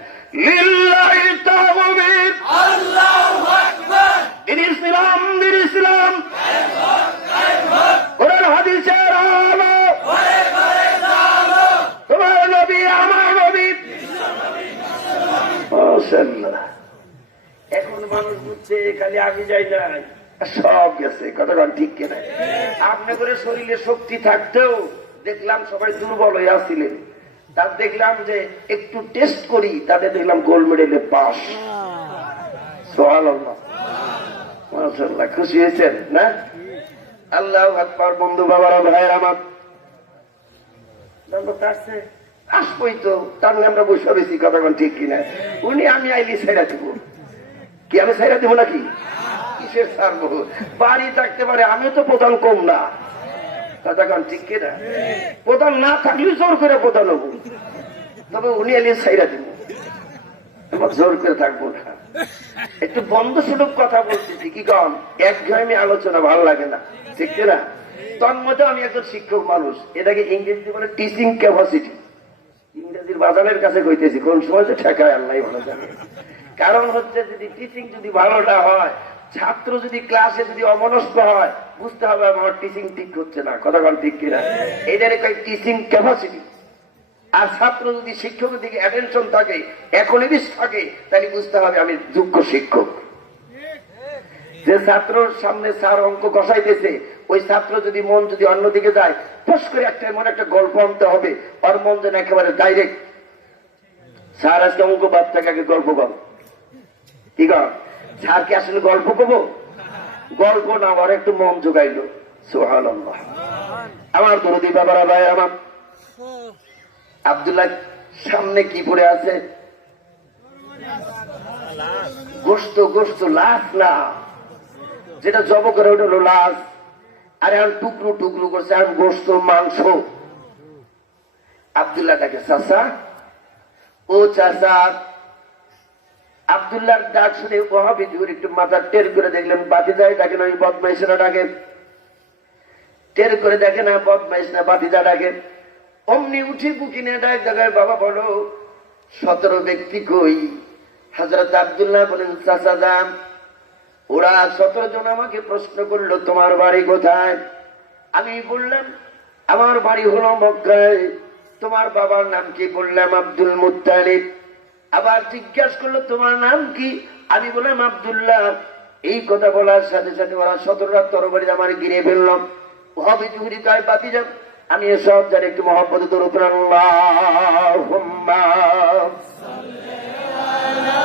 লিল্লাহি তাকবীর, আল্লাহু আকবার। দিন ইসলাম, দিন ইসলাম, কোরআন হাদিসের আলো, তোমার নবী আমার নবী। মাশাআল্লাহ। এখন মানুষ বুঝছে খালি আমি যাই নাই, সব গেছে। কতক্ষণ ঠিক কিনা? আপনি করে শরীরে শক্তি থাকতেও দেখলাম সবাই দুর্বল হয়ে আসছিলেন, তার দেখলাম যে একটু টেস্ট করি, তাদের দেখলাম গোল্ড মেডেলে পাস। সুবহানাল্লাহ, মাশাআল্লাহ। খুশি হয়েছেন না? আল্লাহু আকবার। বন্ধু বাবারা, ভাইয়ের আমার, আসবই তো, তার মানে আমরা বসে রয়েছি। কতক্ষণ ঠিক কিনা? উনি আমি আইলি ছেড়া দিব কি? আমি ছেড়া দিব নাকি? কিসের ছাড়বো? বাড়ি থাকতে পারে, আমি তো প্রধান কম না। কতক্ষণ ঠিক কিনা? প্রধান না থাকলেও জোর করে প্রধান হবো, তবে উনি আইলি ছেড়া দিব, আমার জোর করে থাকবো না। একটু বন্ধ সুলভ কথা বলতেছি, কি কম একঘেয়েমি আলোচনা ভালো লাগে না, ঠিক কিনা? তন্মধ্যে আমি একজন শিক্ষক মানুষ, এটাকে ইংরেজি বলে টিচিং ক্যাপাসিটি। ইংরেজির বাজারের কাছে কইতেছি, কোন সময় তো ঠেকায় আল্লাহ ভালো জানে। কারণ হচ্ছে যদি টিচিং যদি ভালোটা হয়, ছাত্র যদি ক্লাসে যদি অমনস্ক হয়, বুঝতে হবে আমার টিচিং ঠিক হচ্ছে না। কতক্ষণ ঠিক কিনা? এটার কয় টিচিং ক্যাপাসিটি। আর ছাত্র যদি শিক্ষকের দিকে অ্যাটেনশন থাকে, একনিবিষ্ট থাকে, তাহলে বুঝতে হবে আমি যোগ্য শিক্ষক। যে ছাত্রর সামনে স্যার অঙ্ক কষাইতেছে, ওই ছাত্র যদি মন যদি অন্যদিকে যায়, ফস করে একটা এমন একটা গল্প আনতে হবে, ওর মন যেন একেবারে ডাইরেক্ট, স্যার আজকে অঙ্ক বাদ থেকে গল্প কর। কি কর? স্যার কি আসলে গল্প করবো? গল্প না, আমার একটু মন জোগাইলো। সুবহানাল্লাহ। আমার দরদি বাবারা, ভাই আমার, আব্দুল্লাহ সামনে কি পড়ে আছে? গোস্ত, গোস্ত, লাশ না, যেটা জব করে ওটা হলো লাশ। আর এখন টুকরো টুকরো করছে, এখন গোস্ত, মাংস। আব্দুল্লাহ ডাকে, চাচা, ও চাচা। আব্দুল্লাহর ডাক শুনে ওহাবি জুর একটু মাথা টের করে দেখলেন, বাতি যায় ডাকে না, ওই বদমাইশেরা ডাকে। টের করে দেখে না বদমাইশ না, বাতিজা ডাকে। অমনি উঠি বুকিনে ডাক জায়গায়, বাবা বলো 17 ব্যক্তি কই? হযরত আব্দুল্লাহ বলেন, চাচা যান, ওরা 17 জন আমাকে প্রশ্ন করলো তোমার বাড়ি কোথায়? আমি বললাম আমার বাড়ি হলো মক্কায়। তোমার বাবার নাম কি? বললাম আব্দুল মুত্তালিব। আবার জিজ্ঞাসা করলো তোমার নাম কি? আমি বললাম আব্দুল্লাহ। এই কথা বলার সাথে সাথে ওরা 17টা তরবারি আমার গিরে ফেললাম। ওহাবি জুহরি কয়, বাতি যান, আমি এসব জানি, একটু মহব্বতে দরুদ পড়ুন, আল্লাহুম্মা সাল্লি আলা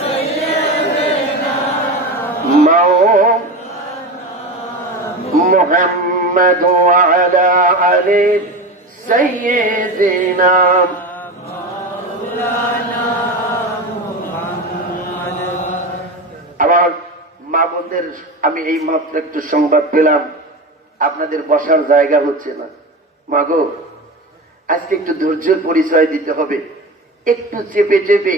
সাইয়্যিদিনা মাওলানা মুহাম্মদ ওয়া আলা আলি সাইয়্যিদিনা মাওলানা আমার মা বোনদের আমি এই মাত্র একটু সংবাদ পেলাম, আপনাদের বসার জায়গা হচ্ছে না। মাগো, আজকে একটু ধৈর্যের পরিচয় দিতে হবে। একটু চেপে চেপে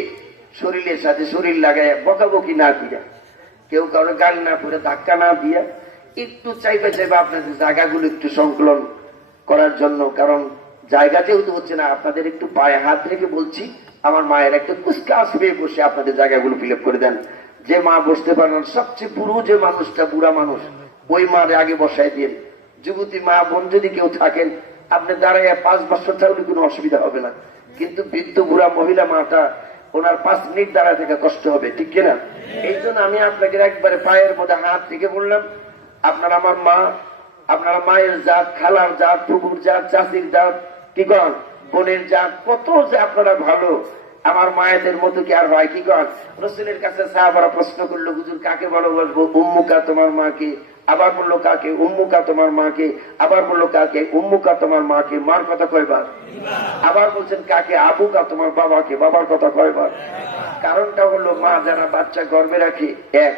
শরীরের সাথে শরীর লাগায় বকাবকি না দিয়া, কেউ কারো গাল না করে ধাক্কা না দিয়া, একটু চাইবে চাইবে আপনাদের জায়গাগুলো একটু সংকলন করার জন্য। কারণ জায়গা যেহেতু হচ্ছে না, আপনাদের একটু পায়ে হাত রেখে বলছি, আমার মায়ের একটা কুচকাস হয়ে বসে আপনাদের জায়গাগুলো ফিল আপ করে দেন। যে মা বসতে পারেন, সবচেয়ে বুড়ো যে মানুষটা, বুড়া মানুষ, ওই মারে আগে বসায় দিয়ে। যুবতী মা বোন যদি কেউ থাকেন, আপনি দাঁড়াইয়া 5 বছর থাকলে কোনো অসুবিধা হবে না। কিন্তু বৃদ্ধ বুড়া মহিলা মাটা, ওনার 5 মিনিট দাঁড়ায় থেকে কষ্ট হবে, ঠিক কিনা? এই জন্য আমি আপনাকে একবারে পায়ের মধ্যে হাত থেকে বললাম, আপনার আমার মা, আপনার মায়ের জাত, খালার জাত, ফুকুর জাত, চাষির জাত, কি কন, বোনের জাত, কত যে আপনারা ভালো। আমার মায়েদের মতো কি আর হয়? কি কন, রসুলের কাছে সাহাবারা প্রশ্ন করলো, হুজুর কাকে ভালো বলবো? উম্মুকা তোমার মাকে। আবার বললো কাকে? উম্মুকা তোমার মাকে। আবার বললো কাকে? উম্মুকা তোমার মাকে। মার কথা কয়বার? আবার বলছেন কাকে? আবুকা তোমার বাবাকে। বাবার কথা কয়বার? কারণটা হলো, মা যারা বাচ্চা গর্ভে রাখে 1,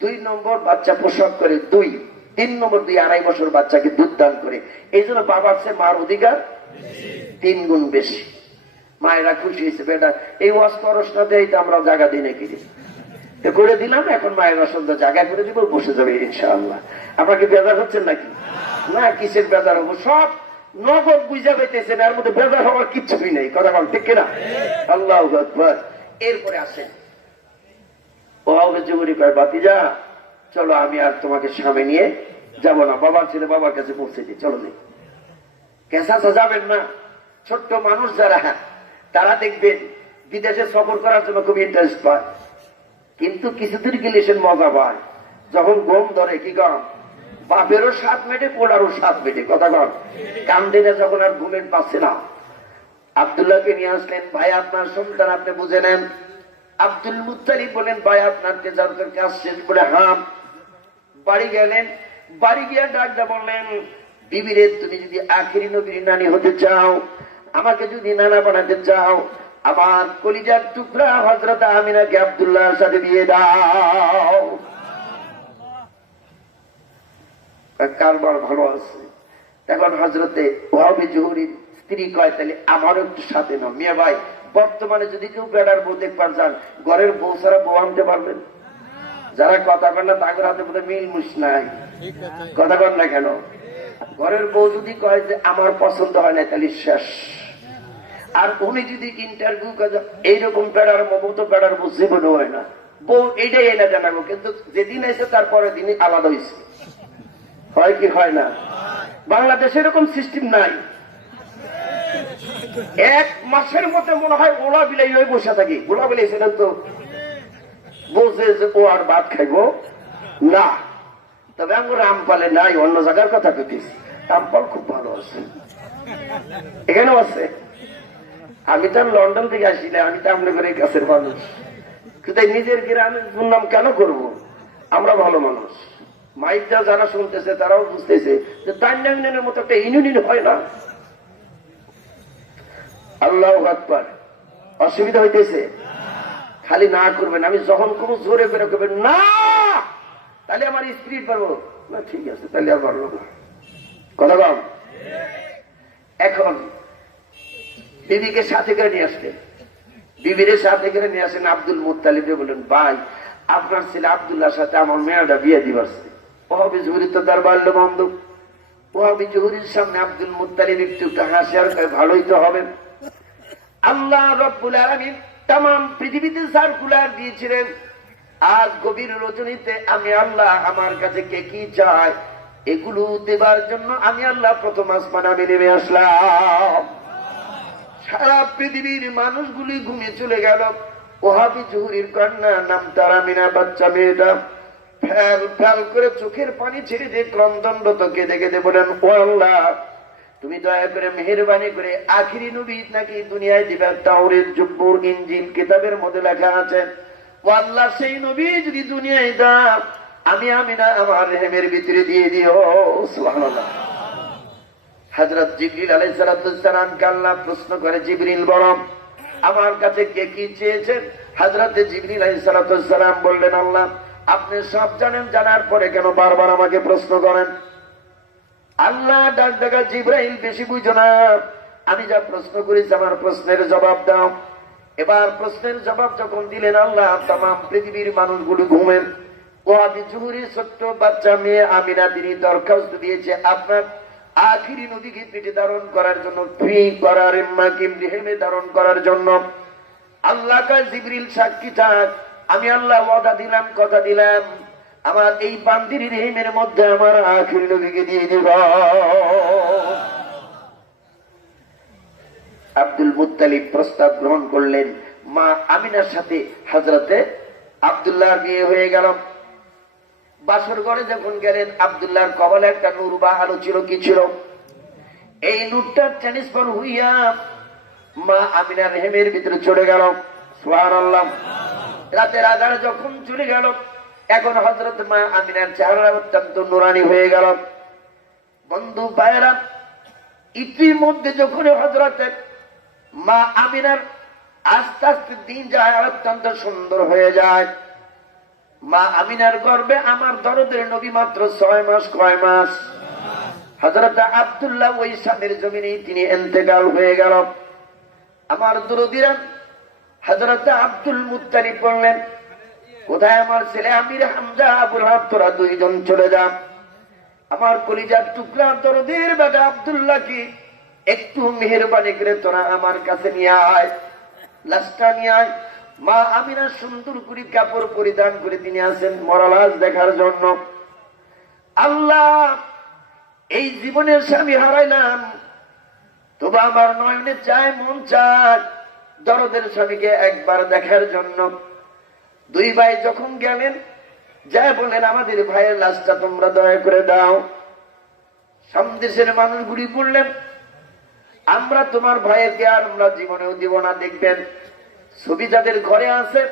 2 নম্বর বাচ্চা প্রসব করে 2, 3 নম্বর 2.5 বছর বাচ্চাকে দুধ দান করে। এই জন্য বাবার চেয়ে মার অধিকার 3 গুণ বেশি। মায়েরা খুশি হয়েছে, বেটা এই ওয়াজ করস না, এইটা আমরা জায়গা দিই নাকি করে দিলাম। এখন মায়েরা সন্ধ্যা জায়গা করে দিব, বসে যাবে ইনশাআল্লাহ। আপনাকে বেজার হচ্ছেন নাকি? না, কিসের বেজার হবো? সব নগদ বুঝা পেতেছেন, এর মধ্যে বেজার হওয়ার কিচ্ছুই নেই। কথা বল, ঠিক কিনা? আল্লাহু আকবার। এরপরে আসেন, জুবুরি কয়, বাতিজা চলো, আমি আর তোমাকে সামনে নিয়ে যাব না। বাবার ছেলে বাবার কাছে পৌঁছেছি, চলো নেই। কেসা যাবেন না। ছোট্ট মানুষ যারা, তারা দেখবেন বিদেশে সফর করার জন্য খুব ইন্টারেস্ট পায়, কিন্তু কিছুদিন গেলে সে মজা পায়। যখন গম ধরে, কি কম, বাপেরও 7 মেটে, পোলারও 7 মেটে। কথা কন, কান্দেনে যখন আর ঘুমের পাচ্ছে না, আব্দুল্লাহকে নিয়ে আসলেন, ভাই আপনার সন্তান, আপনি বুঝে নেন। আব্দুল মুত্তালিব বলেন, ভাই আপনার তেজারতের কাজ শেষ করে হাম বাড়ি গেলেন। বাড়ি গিয়ে ডাকটা বললেন, বিবিরে তুমি যদি আখিরি নবীর নানি হতে চাও, আমাকে যদি নানা বানাতে চাও, আমার কলিজার টুকরা হযরত আমিনাকে আব্দুল্লাহর সাথে বিয়ে দাও। কারবার ভালো আছে। এখন হযরতে ওয়াহাবি জুহরির স্ত্রী কয়, তাহলে আমারও একটু সাথে না। মিয়া ভাই, বর্তমানে যদি কেউ বেড়ার বউ দেখবার যান, ঘরের বউ ছাড়া বউ আনতে পারবেন? যারা কথা বলেন না, তাদের হাতে বোধহয় মিল মুশ নাই। কথা বল না কেন? ঘরের বউ যদি কয় যে আমার পছন্দ হয় না, তাহলে শেষ। আর উনি যদি ইন্টারভিউ করে, এইরকম বেড়ার বউ তো বেড়ার বউ জীবনে হয় না। বউ এইটাই এনে জানাবো, কিন্তু যেদিন এসে তারপরে দিনই আলাদা হয়েছে। হয় কি হয় না? বাংলাদেশে এরকম সিস্টেম নাই। 1 মাসের মধ্যে মনে হয় ওলা বিলাই হয়ে বসে থাকি। ওলা বিলাই সেটা তো বলছে যে ও আর ভাত খাইব না। তবে আমার আমপালে নাই, অন্য জায়গার কথা পেতেছি। আমপাল খুব ভালো আছে, এখানেও আছে। আমি তো লন্ডন থেকে আসি না, আমি তো আপনাদের কাছের মানুষ। কিন্তু নিজের গ্রামে দুর্নাম কেন করব? আমরা ভালো মানুষ। মাইকটা যারা শুনতেছে তারাও বুঝতেছে যে তাইনের মতো একটা ইউনিয়ন হয় না। আল্লাহু আকবার। অসুবিধা হইতেছে? খালি না করবেন। আমি যখন কোনো জোরে করে করবেন না, তাহলে আমার স্পিরিট পারবো না। ঠিক আছে, তাহলে আর পারবো না। কথা কম। এখন বিবিকে সাথে করে নিয়ে আসলেন। বিবির সাথে করে নিয়ে আসেন আব্দুল মুত্তালিবকে। বলেন, ভাই আপনার ছেলে আব্দুল্লাহর সাথে আমার মেয়েটা বিয়ে দিবারছে। ওহাবি জুহরি তো তার বাল্য বান্ধব। ওহাবি জুহরির সামনে আব্দুল মুত্তালিব একটু হাসি আর ভালোই তো হবে। আল্লাহ রব্বুল আলামিন তামাম পৃথিবীতে সার্কুলার দিয়েছিলেন, আজ গভীর রজনীতে আমি আল্লাহ আমার কাছে কে কি চায়, এগুলো দেবার জন্য আমি আল্লাহ প্রথম আসমানে আমি নেমে আসলাম। সারা পৃথিবীর মানুষগুলি ঘুমিয়ে চলে গেল। ওহাবি জুহরির কন্যা নাম তার আমিনা, বাচ্চা মেয়েটা ফ্যাল ফ্যাল করে চোখের পানি ছেড়ে দিয়ে ক্রন্দনরত কেঁদে কেঁদে বলেন, ও আল্লাহ তুমি দয়া করে মেহেরবানি করে আখিরি নবী নাকি দুনিয়ায় দিবেন। তাওরাত, জব্বুর, ইনজিল কিতাবের মধ্যে লেখা আছে, ও আল্লাহ সেই নবী যদি দুনিয়ায় দাও, আমি আমিনা আমার রেহেমের ভিতরে দিয়ে দিও। সুবহানাল্লাহ। হযরত জিবরিল আলাইহিস সালামকে আল্লাহ প্রশ্ন করে, জিবরিল বলো আমার কাছে কে কি চেয়েছেন? হযরত জিবরিল আলাইহিস সালাম বললেন, আল্লাহ আপনি সব জানেন, জানার পরে কেন বারবার আমাকে প্রশ্ন করেন? আল্লাহ ডাক ডাকা জিব্রাইল, বেশি বুঝো না, আমি যা প্রশ্ন করেছি আমার প্রশ্নের জবাব দাও। এবার প্রশ্নের জবাব যখন দিলেন, আল্লাহ তাম পৃথিবীর মানুষগুলো ঘুমেন, ও আদি জুহুরি ছোট্ট বাচ্চা মেয়ে আমিনা তিনি দরখাস্ত দিয়েছে আপনার আখিরি নবীকে পেটে ধারণ করার জন্য, ফ্রি করার হেমে ধারণ করার জন্য। আল্লাহ কয় জিবরিল সাক্ষী থাক, আমি আল্লাহ ওয়াদা দিলাম, কথা দিলাম, আমার এই বান্দির রেহেমের মধ্যে আমার আখিরি নবীকে দিয়ে দিব। আব্দুল মুত্তালিব প্রস্তাব গ্রহণ করলেন, মা আমিনার সাথে হযরতে আব্দুল্লাহর বিয়ে হয়ে গেল। বাসর ঘরে যখন গেলেন, আব্দুল্লাহর কপালে একটা নূর বা আলো ছিল, কি ছিল? এই নূরটা ট্রান্সফার হইয়া মা আমিনার রেহেমের ভিতরে চলে গেল। সুবহানাল্লাহ। রাতের আধারে যখন চলে গেল, এখন হযরত মা আমিনার চেহারা অত্যন্ত নুরানি হয়ে গেল। বন্ধু ভাইরা, ইতিমধ্যে যখন হযরতে মা আমিনার আস্তে আস্তে দিন যায়, অত্যন্ত সুন্দর হয়ে যায়। মা আমিনার গর্ভে আমার দরদের নবী মাত্র 6 মাস। কয় মাস? হযরত আব্দুল্লাহ ওই স্বামীর জমিনেই তিনি ইন্তেকাল হয়ে গেল। আমার দরদিরা হযরত আব্দুল মুত্তালিব বললেন, কোথায় আমার ছেলে আমির হামজা, আবুল হাব, তোরা দুইজন চলে যা। আমার কলিজার টুকরা দরদের বেটা আব্দুল্লাহ কি একটু মেহেরবানি করে তোরা আমার কাছে নিয়ে আয়, লাশটা নিয়ে আয়। মা আমিনা সুন্দর করে কাপড় পরিধান করে তিনি আছেন মরা লাশ দেখার জন্য। আল্লাহ, এই জীবনের স্বামী হারাইলাম, তবে আমার নয়নে চায়, মন চায় দরদের স্বামীকে একবার দেখার জন্য। দুই ভাই যখন গেলেন, যায় বলেন, আমাদের ভাইয়ের লাশটা তোমরা দয়া করে দাও। সামদেশের মানুষগুলি বললেন, আমরা তোমার ভাইয়েরকে আর আমরা জীবনেও দিব না। দেখবেন ছবি যাদের ঘরে আছে,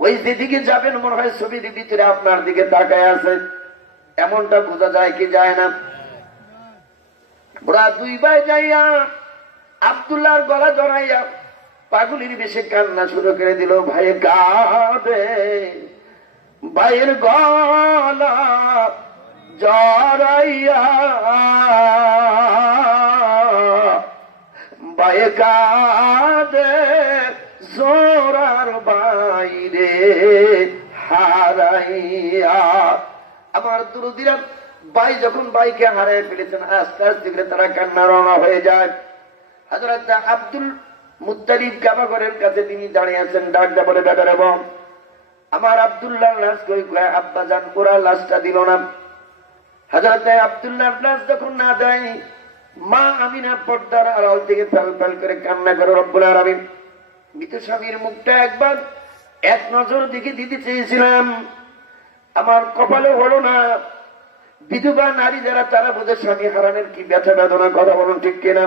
ওই যেদিকে যাবেন মনে হয় ছবির ভিতরে আপনার দিকে তাকায় আছে, এমনটা বোঝা যায় কি যায় না? ওরা দুই ভাই যাইয়া আব্দুল্লাহর গলা জড়াইয়া পাগলির বেশি কান্না শুরু করে দিল। ভাই কাঁদে, ভাইয়ের গলা জড়াইয়া, ভাই কাঁদে জোরার বাইরে হারাইয়া। আমার দরদিরা ভাই যখন ভাইকে হারিয়ে ফেলেছেন, আস্তে আস্তে করে তারা কান্না রওনা হয়ে যায়। হযরত আব্দুল মুত্তালিব কাবাঘরের কাছে তিনি দাঁড়িয়ে আছেন, ডাকটা বলে, বেটারে বোন, আমার আব্দুল্লাহর লাশ কই? আব্বা জান, ওরা লাশটা দিল না। হযরত আব্দুল্লাহর লাশ যখন না দেয়, মা আমিনা পর্দার আড়াল থেকে ফেল ফেল করে কান্না করে, রব্বুল আলামিন, মৃত স্বামীর মুখটা একবার এক নজর দিকে দিতে চেয়েছিলাম, আমার কপালে হলো না। বিধবা নারী যারা, তারা বোধ স্বামী হারানোর কি ব্যথা বেদনা, কথা বলুন ঠিক কিনা?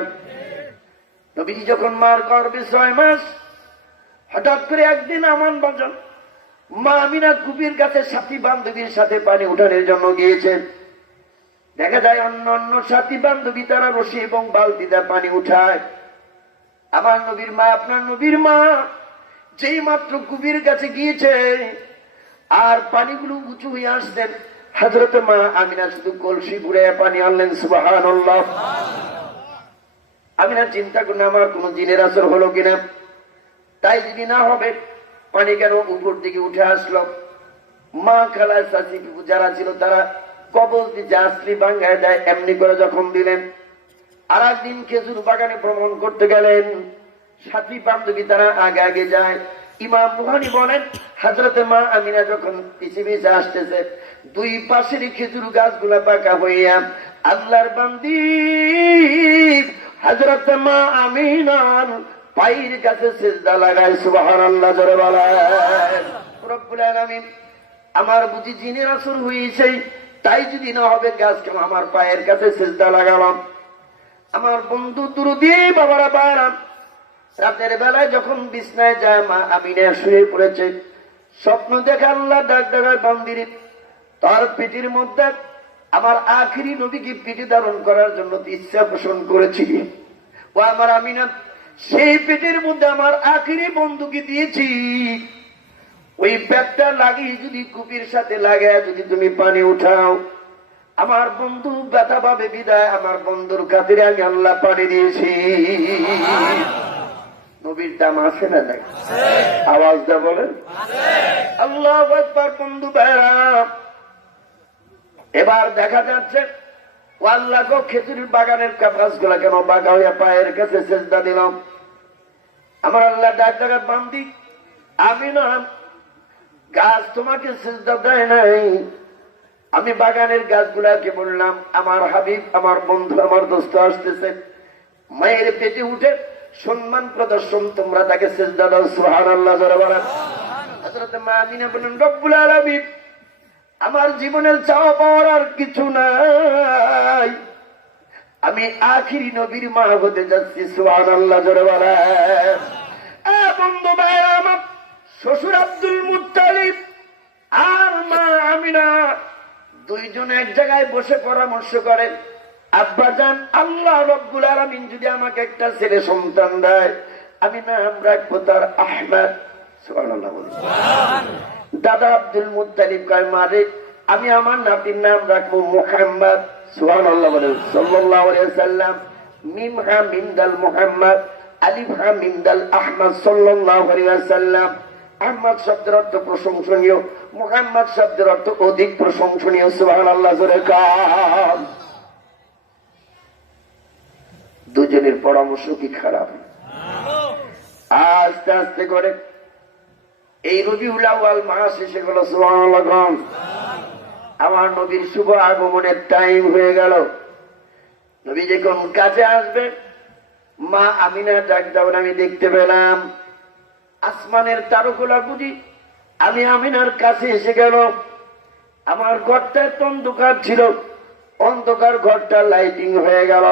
নবীজি যখন মার গর্ভে 6 মাস, হঠাৎ করে একদিন আমার বাজন মা আমিনা কুপির কাছে সাথী বান্ধবীর সাথে পানি উঠানোর জন্য গিয়েছেন। দেখা যায় অন্য অন্য সাথী বান্ধবী তারা রশি এবং বালতিতে পানি উঠায়। আমার নবীর মা, আপনার নবীর মা যেই মাত্র কুপির কাছে গিয়েছে আর পানিগুলো উঁচু হয়ে আসছেন, হযরত মা আমিনা শুধু কলসি ঘুরে পানি আনলেন। সুবহানাল্লাহ। আমিনা চিন্তা করলেন, আমার কোন জিনের আসর হলো কিনা, তাই যদি না হবে পানি কেন উপর দিকে উঠে আসলো? মা, খালা, চাচি যারা ছিল তারা কবজ দিতে আসলি বাঙ্গায় দেয়, এমনি করে যখন দিলেন। আর একদিন খেজুর বাগানে ভ্রমণ করতে গেলেন, সাথী বান্ধবী তারা আগে আগে যায়। ইমাম বুখারী বলেন, হযরত মা আমিনা যখন পিছিয়ে পিছিয়ে আসতেছে, দুই পাশেরই খেজুর গাছগুলা পাকা হইয়া আল্লাহর বান্দি হযরত মা আমিনার পায়ের কাছে সিজদা লাগায়। সুবহানাল্লাহ, জোরে বলেন। রব্বুল আলামিন, আমার বুঝি জিনের আসর হয়েছে, তাই যদি না হবে গাছ কেন আমার পায়ের কাছে সিজদা লাগালাম? আমার বন্ধু দুরুদি বাবারা বাইরাম, রাতের বেলায় যখন বিছনায় যায়, মা আমিনা শুয়ে পড়েছে, স্বপ্ন দেখে আল্লাহ ডাক দেখায়, বান্দির তার পিঠির মধ্যে আমার আখিরি নবীকে পিঠে ধারণ করার জন্য ইচ্ছা পোষণ করেছি। ও আমার আমিনা, সেই পেটের মধ্যে আমার আখিরি বন্ধুকে দিয়েছি। ওই ব্যাগটা লাগিয়ে যদি কুপির সাথে লাগে যদি তুমি পানি উঠাও, আমার বন্ধু ব্যথা পাবে বিদায় আমার বন্ধুর খাতিরে আমি আল্লাহ পানি দিয়েছি। নবীর দাম আছে না নাই? আওয়াজটা বলেন আল্লাহু আকবার। বন্ধু ভাইরা, এবার দেখা যাচ্ছে ও আল্লাহ গো, খেজুরের বাগানের গাছগুলা কেন বাঁকা হইয়া পায়ের কাছে সেজদা দিলাম। আমার আল্লাহ ডাক ডাকা বান্দি, আমি না গাছ তোমাকে সেজদা দেয় নাই, আমি বাগানের গাছগুলাকে বললাম আমার হাবিব, আমার বন্ধু, আমার দোস্ত আসতেছে, মায়ের পেটে উঠে সম্মান প্রদর্শন তোমরা তাকে সেজদা দাও। সুবহানাল্লাহ জোরে বলেন। হযরত মা আমিনা বলেন, রব্বুল আলামিন, আমার জীবনের চাওয়া পাওয়ার আর কিছু নাই, আমি আখিরি নবীর মা হতে যাচ্ছি। সুবহানাল্লাহ জোরে বলেন। বন্ধু ভাইরা আমার, শ্বশুর আব্দুল মুত্তালিব আর মা আমিনা দুইজন এক জায়গায় বসে পরামর্শ করেন, আব্বাজান, আল্লাহ রব্বুল আলামিন যদি আমাকে একটা ছেলে সন্তান দেয়, আমি নাম রাখবো তার আহমদ। সুবহানাল্লাহ বলেন। দাদা আব্দুল মুত্তালিব কয়, মারে আমি আমার নাতির নাম রাখবো মুহাম্মদ। সুবহানাল্লাহ বলেন। সাল্লাল্লাহু আলাইহি ওয়াসাল্লাম। মিম হা মিম দাল মুহাম্মদ, আলিফ হা মিম দাল আহমদ সাল্লাল্লাহু আলাইহি ওয়াসাল্লাম। আহমদ শব্দের অর্থ প্রশংসনীয়, মুহাম্মদ শব্দের অর্থ অধিক প্রশংসনীয়। সুবহানাল্লাহ জোরে কাম। দুজনের পরামর্শ কি খারাপ? আস্তে আস্তে করে এই রবিউল আউয়াল মাস এসে গেল। সুবহানাল্লাহ। আমার নবীর শুভ আগমনের টাইম হয়ে গেল। নবী যখন কাছে আসবে, মা আমিনা ডাক দেবেন, আমি দেখতে পেলাম আসমানের তারকাগুলো বুঝি আমি আমিনার কাছে এসে গেল। আমার ঘরটা অন্ধকার ছিল, অন্ধকার ঘরটা লাইটিং হয়ে গেল।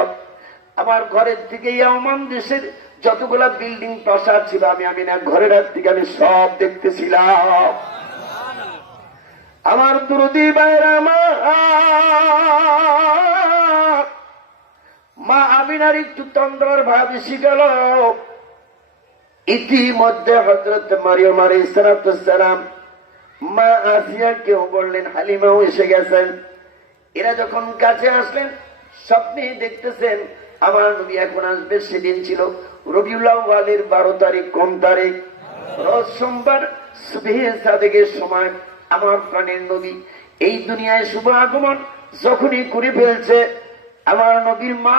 আমার ঘরের থেকে ইয়ামান দেশের যতগুলা বিল্ডিং প্রাসাদ ছিল আমি আমিনার ঘরের থেকে আমি সব দেখতেছিলাম। আমার দুরুদি ভাইরা, মা আমিনার একটু তন্দ্রার ভাব এসে গেল। ইতিমধ্যে হযরত মারিয়ম আলাইহিস সালাম, মা আসিয়া কেউ বললেন হালিমাও এসে গেছেন। এরা যখন কাছে আসলেন, স্বপ্নে দেখতেছেন আমার নবী এখন আসবে। সেদিন ছিল রবিউল আউয়ালের 12 তারিখ। কোন তারিখ? রোজ সোমবার সুবহে সাদেকের সময় আমার প্রাণের নবী এই দুনিয়ায় শুভ আগমন যখনই করে ফেলছে, আমার নবীর মা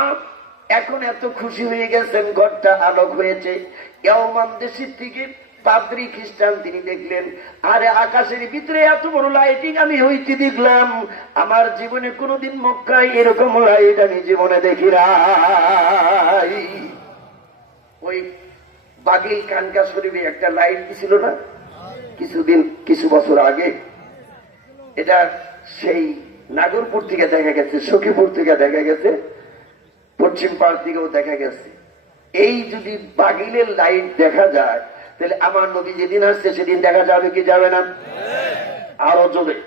এখন এত খুশি হয়ে গেছেন, ঘরটা আলোক হয়েছে। ইয়ামান দেশের থেকে পাদ্রী খ্রিস্টান তিনি দেখলেন, আরে আকাশের ভিতরে এত বড় লাইটিং আমি হইতে দেখলাম, আমার জীবনে কোনোদিন মক্কায় এরকম লাইট আমি জীবনে দেখি নাই। ওই বাগিল কানকা শরীফে একটা লাইট ছিল না কিছু বছর আগে, এটা সেই নাগরপুর থেকে দেখা গেছে, সখীপুর থেকে দেখা গেছে, পশ্চিম পাড় থেকেও দেখা গেছে। এই যদি বাগিলের লাইট দেখা যায়, তাহলে আমার নবী যেদিন আসছে সেদিন দেখা যাবে কি যাবে না? আরো জোরে।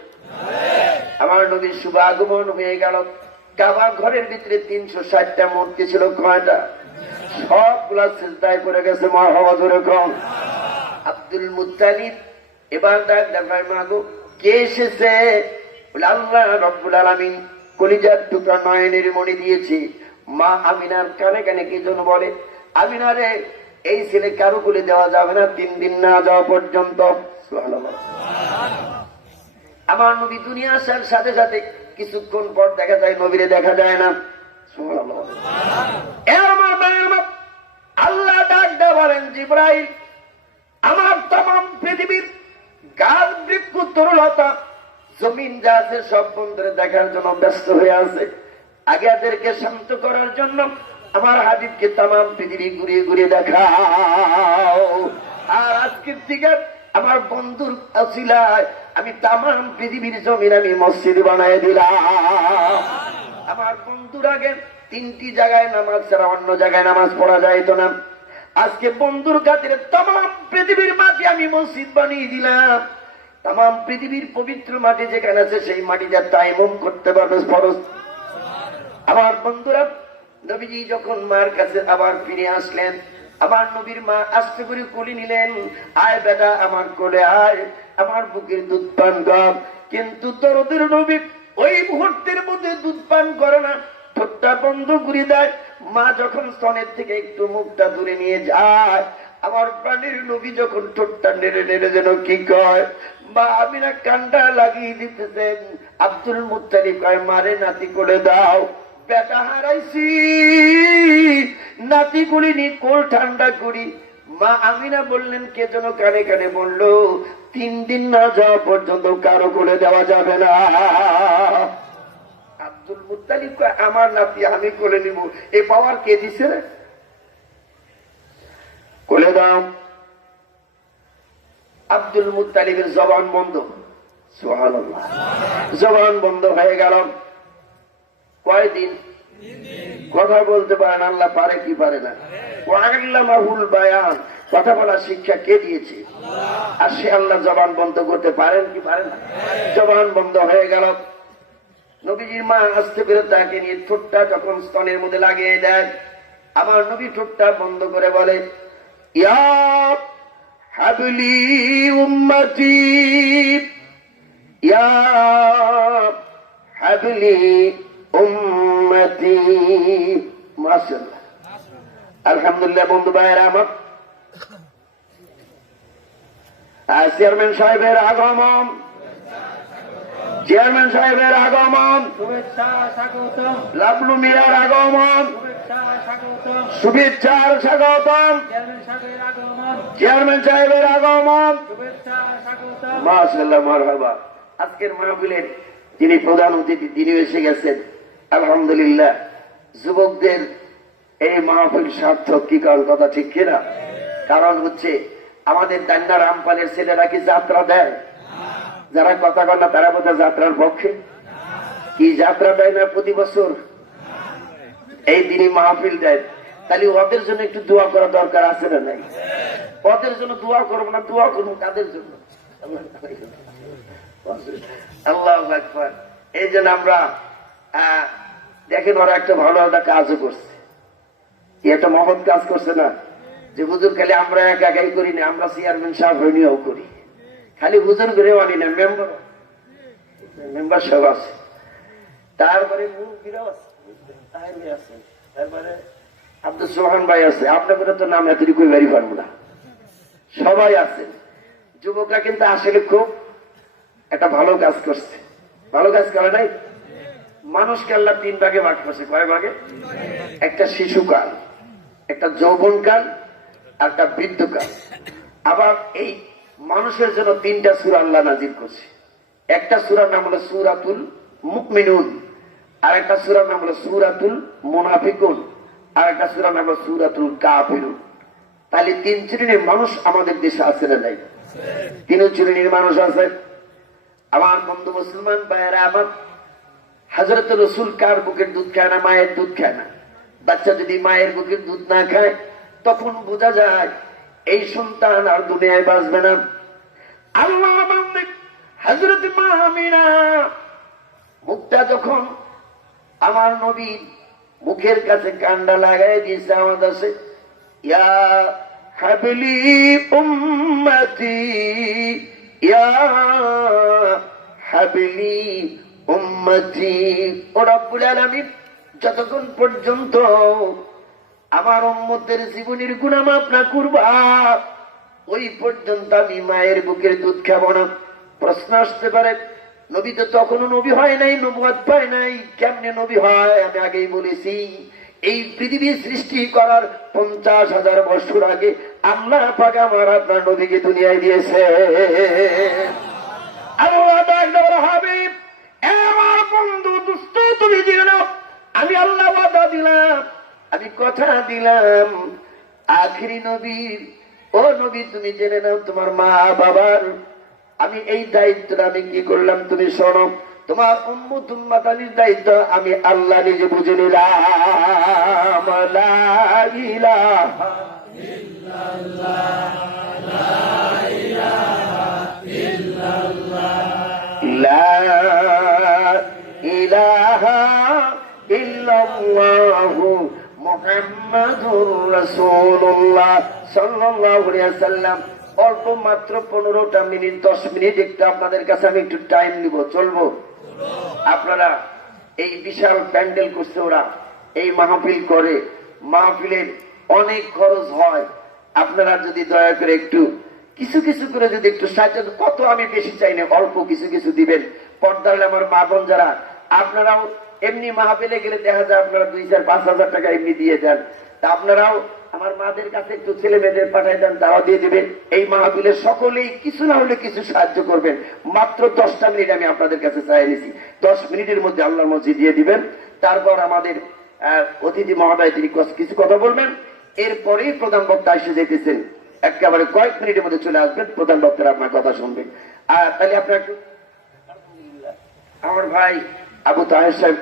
আমার নবীর শুভ আগমন হয়ে গেল। কাবা ঘরের ভিতরে 360টা মূর্তি ছিল। কয়টা? সবগুলা সিজদায় করে গেছে। মারহাবা জোরে কম। আব্দুল মুত্তালিব এবার দেখায়, মাগো কে এসেছে? বলে আল্লাহ রব্বুল আলামিন কলিজার টুকরা নয়নের মণি দিয়েছি। মা আমিনার কানে কানে কি জন্য বলে, আমিনারে এই ছেলে কারো কোলে দেওয়া যাবে না 3 দিন না যাওয়া পর্যন্ত। সুবহানাল্লাহ। আমার নবী দুনিয়া আসার সাথে সাথে কিছুক্ষণ পর দেখা যায় নবীরে দেখা যায় না। সুবহানাল্লাহ। আল্লাহ ডাক দেয়া বলেন, জিবরাইল, আমার तमाम পৃথিবীর গাছ বৃক্ষ তরুলতা জমিন যা আছে সব বন্ধুরে দেখার জন্য ব্যস্ত হয়ে আছে। আগে এদেরকে শান্ত করার জন্য আমার হাবিবকে तमाम পৃথিবী ঘুরিয়ে ঘুরিয়ে দেখাও। আর আজকের থেকে আমার বন্ধুর ওসিলায় আমি तमाम পৃথিবীর জমিন আমি মসজিদ বানায় দিলাম। আমার বন্ধুর আগে 3টি জায়গায় নামাজ ছাড়া অন্য জায়গায় নামাজ পড়া যাইতো না। আজকে বন্ধুর খাতিরে तमाम পৃথিবীর মাটি আমি মসজিদ বানিয়ে দিলাম। तमाम পৃথিবীর পবিত্র মাটি যেখানে আছে সেই মাটিতে তায়াম্মুম করতে পারবে ফরজ। আমার বন্ধুরা, নবীজি যখন মার কাছে আবার ফিরে আসলেন, আমার নবীর মা আস্তে করে কোলে নিলেন। আয় বেটা আমার কোলে আয়। আমার বুকের দুধ পান কর। কিন্তু দরদের নবী ওই মুহূর্তের মধ্যে দুধ পান করে না, ঠোঁটটা বন্ধ করে দেয়। মা যখন স্তনের থেকে একটু মুখটা দূরে নিয়ে যায়, আমার প্রাণের নবী যখন ঠোঁটটা নেড়ে নেড়ে যেন কি কয়, মা আমিনা কান্ডা লাগিয়ে দিতেছেন। আব্দুল মুত্তালিব কয়, মারে নাতি করে দাও, বেটা হারাইছি, নাতি করিনি, কোল ঠান্ডা করি। মা আমিনা বললেন, কে যেন কানে কানে বললো, 3 দিন না যাওয়া পর্যন্ত কারো করে দেওয়া যাবে না। আব্দুল মুত্তালিব কয়, আমার নাতি আমি কোলে নিব, এ পাওয়ার কে দিছে রে? কোলে দাও। আব্দুল মুত্তালিবের জবান বন্ধ, সুবহানাল্লাহ, জবান বন্ধ হয়ে গেল। কয়দিন কথা বলতে পারেন, আল্লাহ পারে কি পারে না? ওয়াল্লামাহুল বায়ান, কথা বলার শিক্ষা কে দিয়েছে? আর সে আল্লাহ জবান বন্ধ করতে পারেন কি পারেন না? জবান বন্ধ হয়ে গেল। নবীজির মা আস্তে করে তাকে নিয়ে ঠোঁটটা যখন স্তনের মধ্যে লাগিয়ে দেয়, আমার নবী ঠোঁটটা বন্ধ করে বলে, ইয়া হাবলি উম্মতি, ইয়া হাবলি উম্মতি। মাশাআল্লাহ, আলহামদুলিল্লাহ। বন্ধু ভাইয়েরা আমার, চেয়ারম্যান সাহেবের আগমন, চেয়ারম্যান সাহেবের আগমন, শুভেচ্ছা স্বাগতম, লাবলু মিয়ার আগমন, শুভেচ্ছা স্বাগতম, শুভেচ্ছার স্বাগতম, চেয়ারম্যান সাহেবের আগমন, চেয়ারম্যান সাহেবের আগমন, শুভেচ্ছা স্বাগতম। মাশাআল্লাহ, মারহাবা। আজকের মাহফিলের যিনি প্রধান অতিথি, তিনি এসে গেছেন, আলহামদুলিল্লাহ। যুবকদের এই মাহফিল সার্থক, কি কারণ কথা ঠিক কিনা? কারণ হচ্ছে আমাদের ডান্ডা রামপালের ছেলেরা কি যাত্রা দেয়? যারা কথা কন না তারা বোধহয় যাত্রার পক্ষে। কি যাত্রা দেয় না প্রতি বছর? এই দিনই মাহফিল দেয়। তাহলে ওদের জন্য একটু দোয়া করা দরকার আছে না নাই? ওদের জন্য দোয়া করবো না, দোয়া করবো কাদের জন্য? আল্লাহু আকবার। এই জন্য আমরা দেখেন, ওরা একটা ভালো একটা কাজও করছে, একটা মহৎ কাজ করছে না, যে হুজুর খালি আমরা একাই করি না, আমরা চেয়ারম্যান সাহেব হইনিও করি, খালি হুজুর করে আনি না, মেম্বার সব আছে, তারপরে মুরব্বীরাও আছে, তারপরে আব্দুল সোহান ভাই আছে, আপনাদের তো নাম এতটুকু বেরি পারবো না, সবাই আছে। যুবকরা কিন্তু আসলে খুব একটা ভালো কাজ করছে। ভালো কাজ করে নাই? মানুষকে আল্লাহ 3 ভাগে ভাগ করছে। কয় ভাগে? একটা শিশুকাল, একটা যৌবনকাল, আর একটা বৃদ্ধকাল। আবার এই মানুষের জন্য 3টা সূরা আল্লাহ নাযিল করছে। একটা সূরার নাম হলো সূরাতুল মুমিনুন, আর একটা সূরার নাম হলো সূরাতুল মুনাফিকুন, আর একটা সূরার নাম হলো সূরাতুল কাফিরুন। তাহলে 3 শ্রেণীর মানুষ আমাদের দেশে আছে না নাই? 3 শ্রেণীর মানুষ আছে। আমার বন্ধু মুসলমান ভাইয়েরা আমার, হযরত রাসূল কার বুকের দুধ খায় না? মায়ের দুধ খায় না। বাচ্চা যদি মায়ের বুকের দুধ না খায়, তখন বোঝা যায় এই সন্তান আর দুনিয়ায় বাঁচবে না। আল্লাহ বান্দে হযরত মা আমিনা মুখটা যখন আমার নবী মুখের কাছে কান্ডা লাগাই দিয়েছে, আমার কাছে, ইয়া হাবলি উম্মতি, ইয়া হাবলি উম্মতি। ও রব্বুল আলামিন, যতক্ষণ পর্যন্ত আমার উম্মতের জীবনের গুনাহ মাফ না করবা, ওই পর্যন্ত আমি মায়ের বুকের দুধ খাবো না। প্রশ্ন আসতে পারে, নবী তো তখনও নবী হয় নাই, নবুয়ত পায় নাই, কেমনে নবী হয়? আমি আগেই বলেছি, এই পৃথিবী সৃষ্টি করার 50,000 বছর আগে আল্লাহ পাক আমার আপনার নবীকে দুনিয়ায় দিয়েছে। আল্লাহ ডাকবার হাবিব, আমার বন্ধু দুস্থ, তুমি দিলে না, আমি আল্লাহ ওয়াদা দিলাম, আমি কথা দিলাম, আখিরি নবী, ও নবী তুমি জেনে নাও, তোমার মা বাবার আমি এই দায়িত্বটা আমি কি করলাম তুমি শোনো। তোমার উম্মত উম্মাতানির দায়িত্ব আমি আল্লাহ নিজে বুঝে নিলাম। লা ইলাহা ইল্লাল্লাহ, লা ইলাহা ইল্লাল্লাহ, লা ইলাহা ইল্লাল্লাহু মুহাম্মাদুর রাসূলুল্লাহ সাল্লাল্লাহু আলাইহি ওয়াসাল্লাম। অল্প মাত্র 15টা মিনিট 10 মিনিট একটু আপনাদের কাছে আমি একটু টাইম নিব, চলবো? আপনারা এই বিশাল প্যান্ডেল করছে ওরা, এই মাহফিল করে, মাহফিলের অনেক খরচ হয়। আপনারা যদি দয়া করে একটু কিছু কিছু করে যদি একটু সাহায্য, কত আমি বেশি চাই না, অল্প কিছু কিছু দিবেন। পর্দার আমার মা বোন যারা, আপনারাও এমনি মাহফিলে গেলে দেখা যায় আপনারা 2,000-5,000 টাকা এমনি দিয়ে দেন, তা আপনারাও আমার মাদের কাছে একটু ছেলে মেয়েদের পাঠাই দেন, তারাও দিয়ে দেবেন। এই মাহফিলে সকলেই কিছু না হলে কিছু সাহায্য করবেন। মাত্র 10টা মিনিট আমি আপনাদের কাছে চাই নিছি, 10 মিনিটের মধ্যে আল্লাহর মসজিদ দিয়ে দিবেন। তারপর আমাদের অতিথি মহোদয় তিনি কিছু কথা বলবেন, এরপরেই প্রধান বক্তা এসে যেতেছেন, একেবারে কয়েক মিনিটের মধ্যে চলে আসবেন, প্রধান বক্তারা আপনার কথা শুনবেন। আর তাহলে আপনার আমার ভাই আবু তাহের সাহেব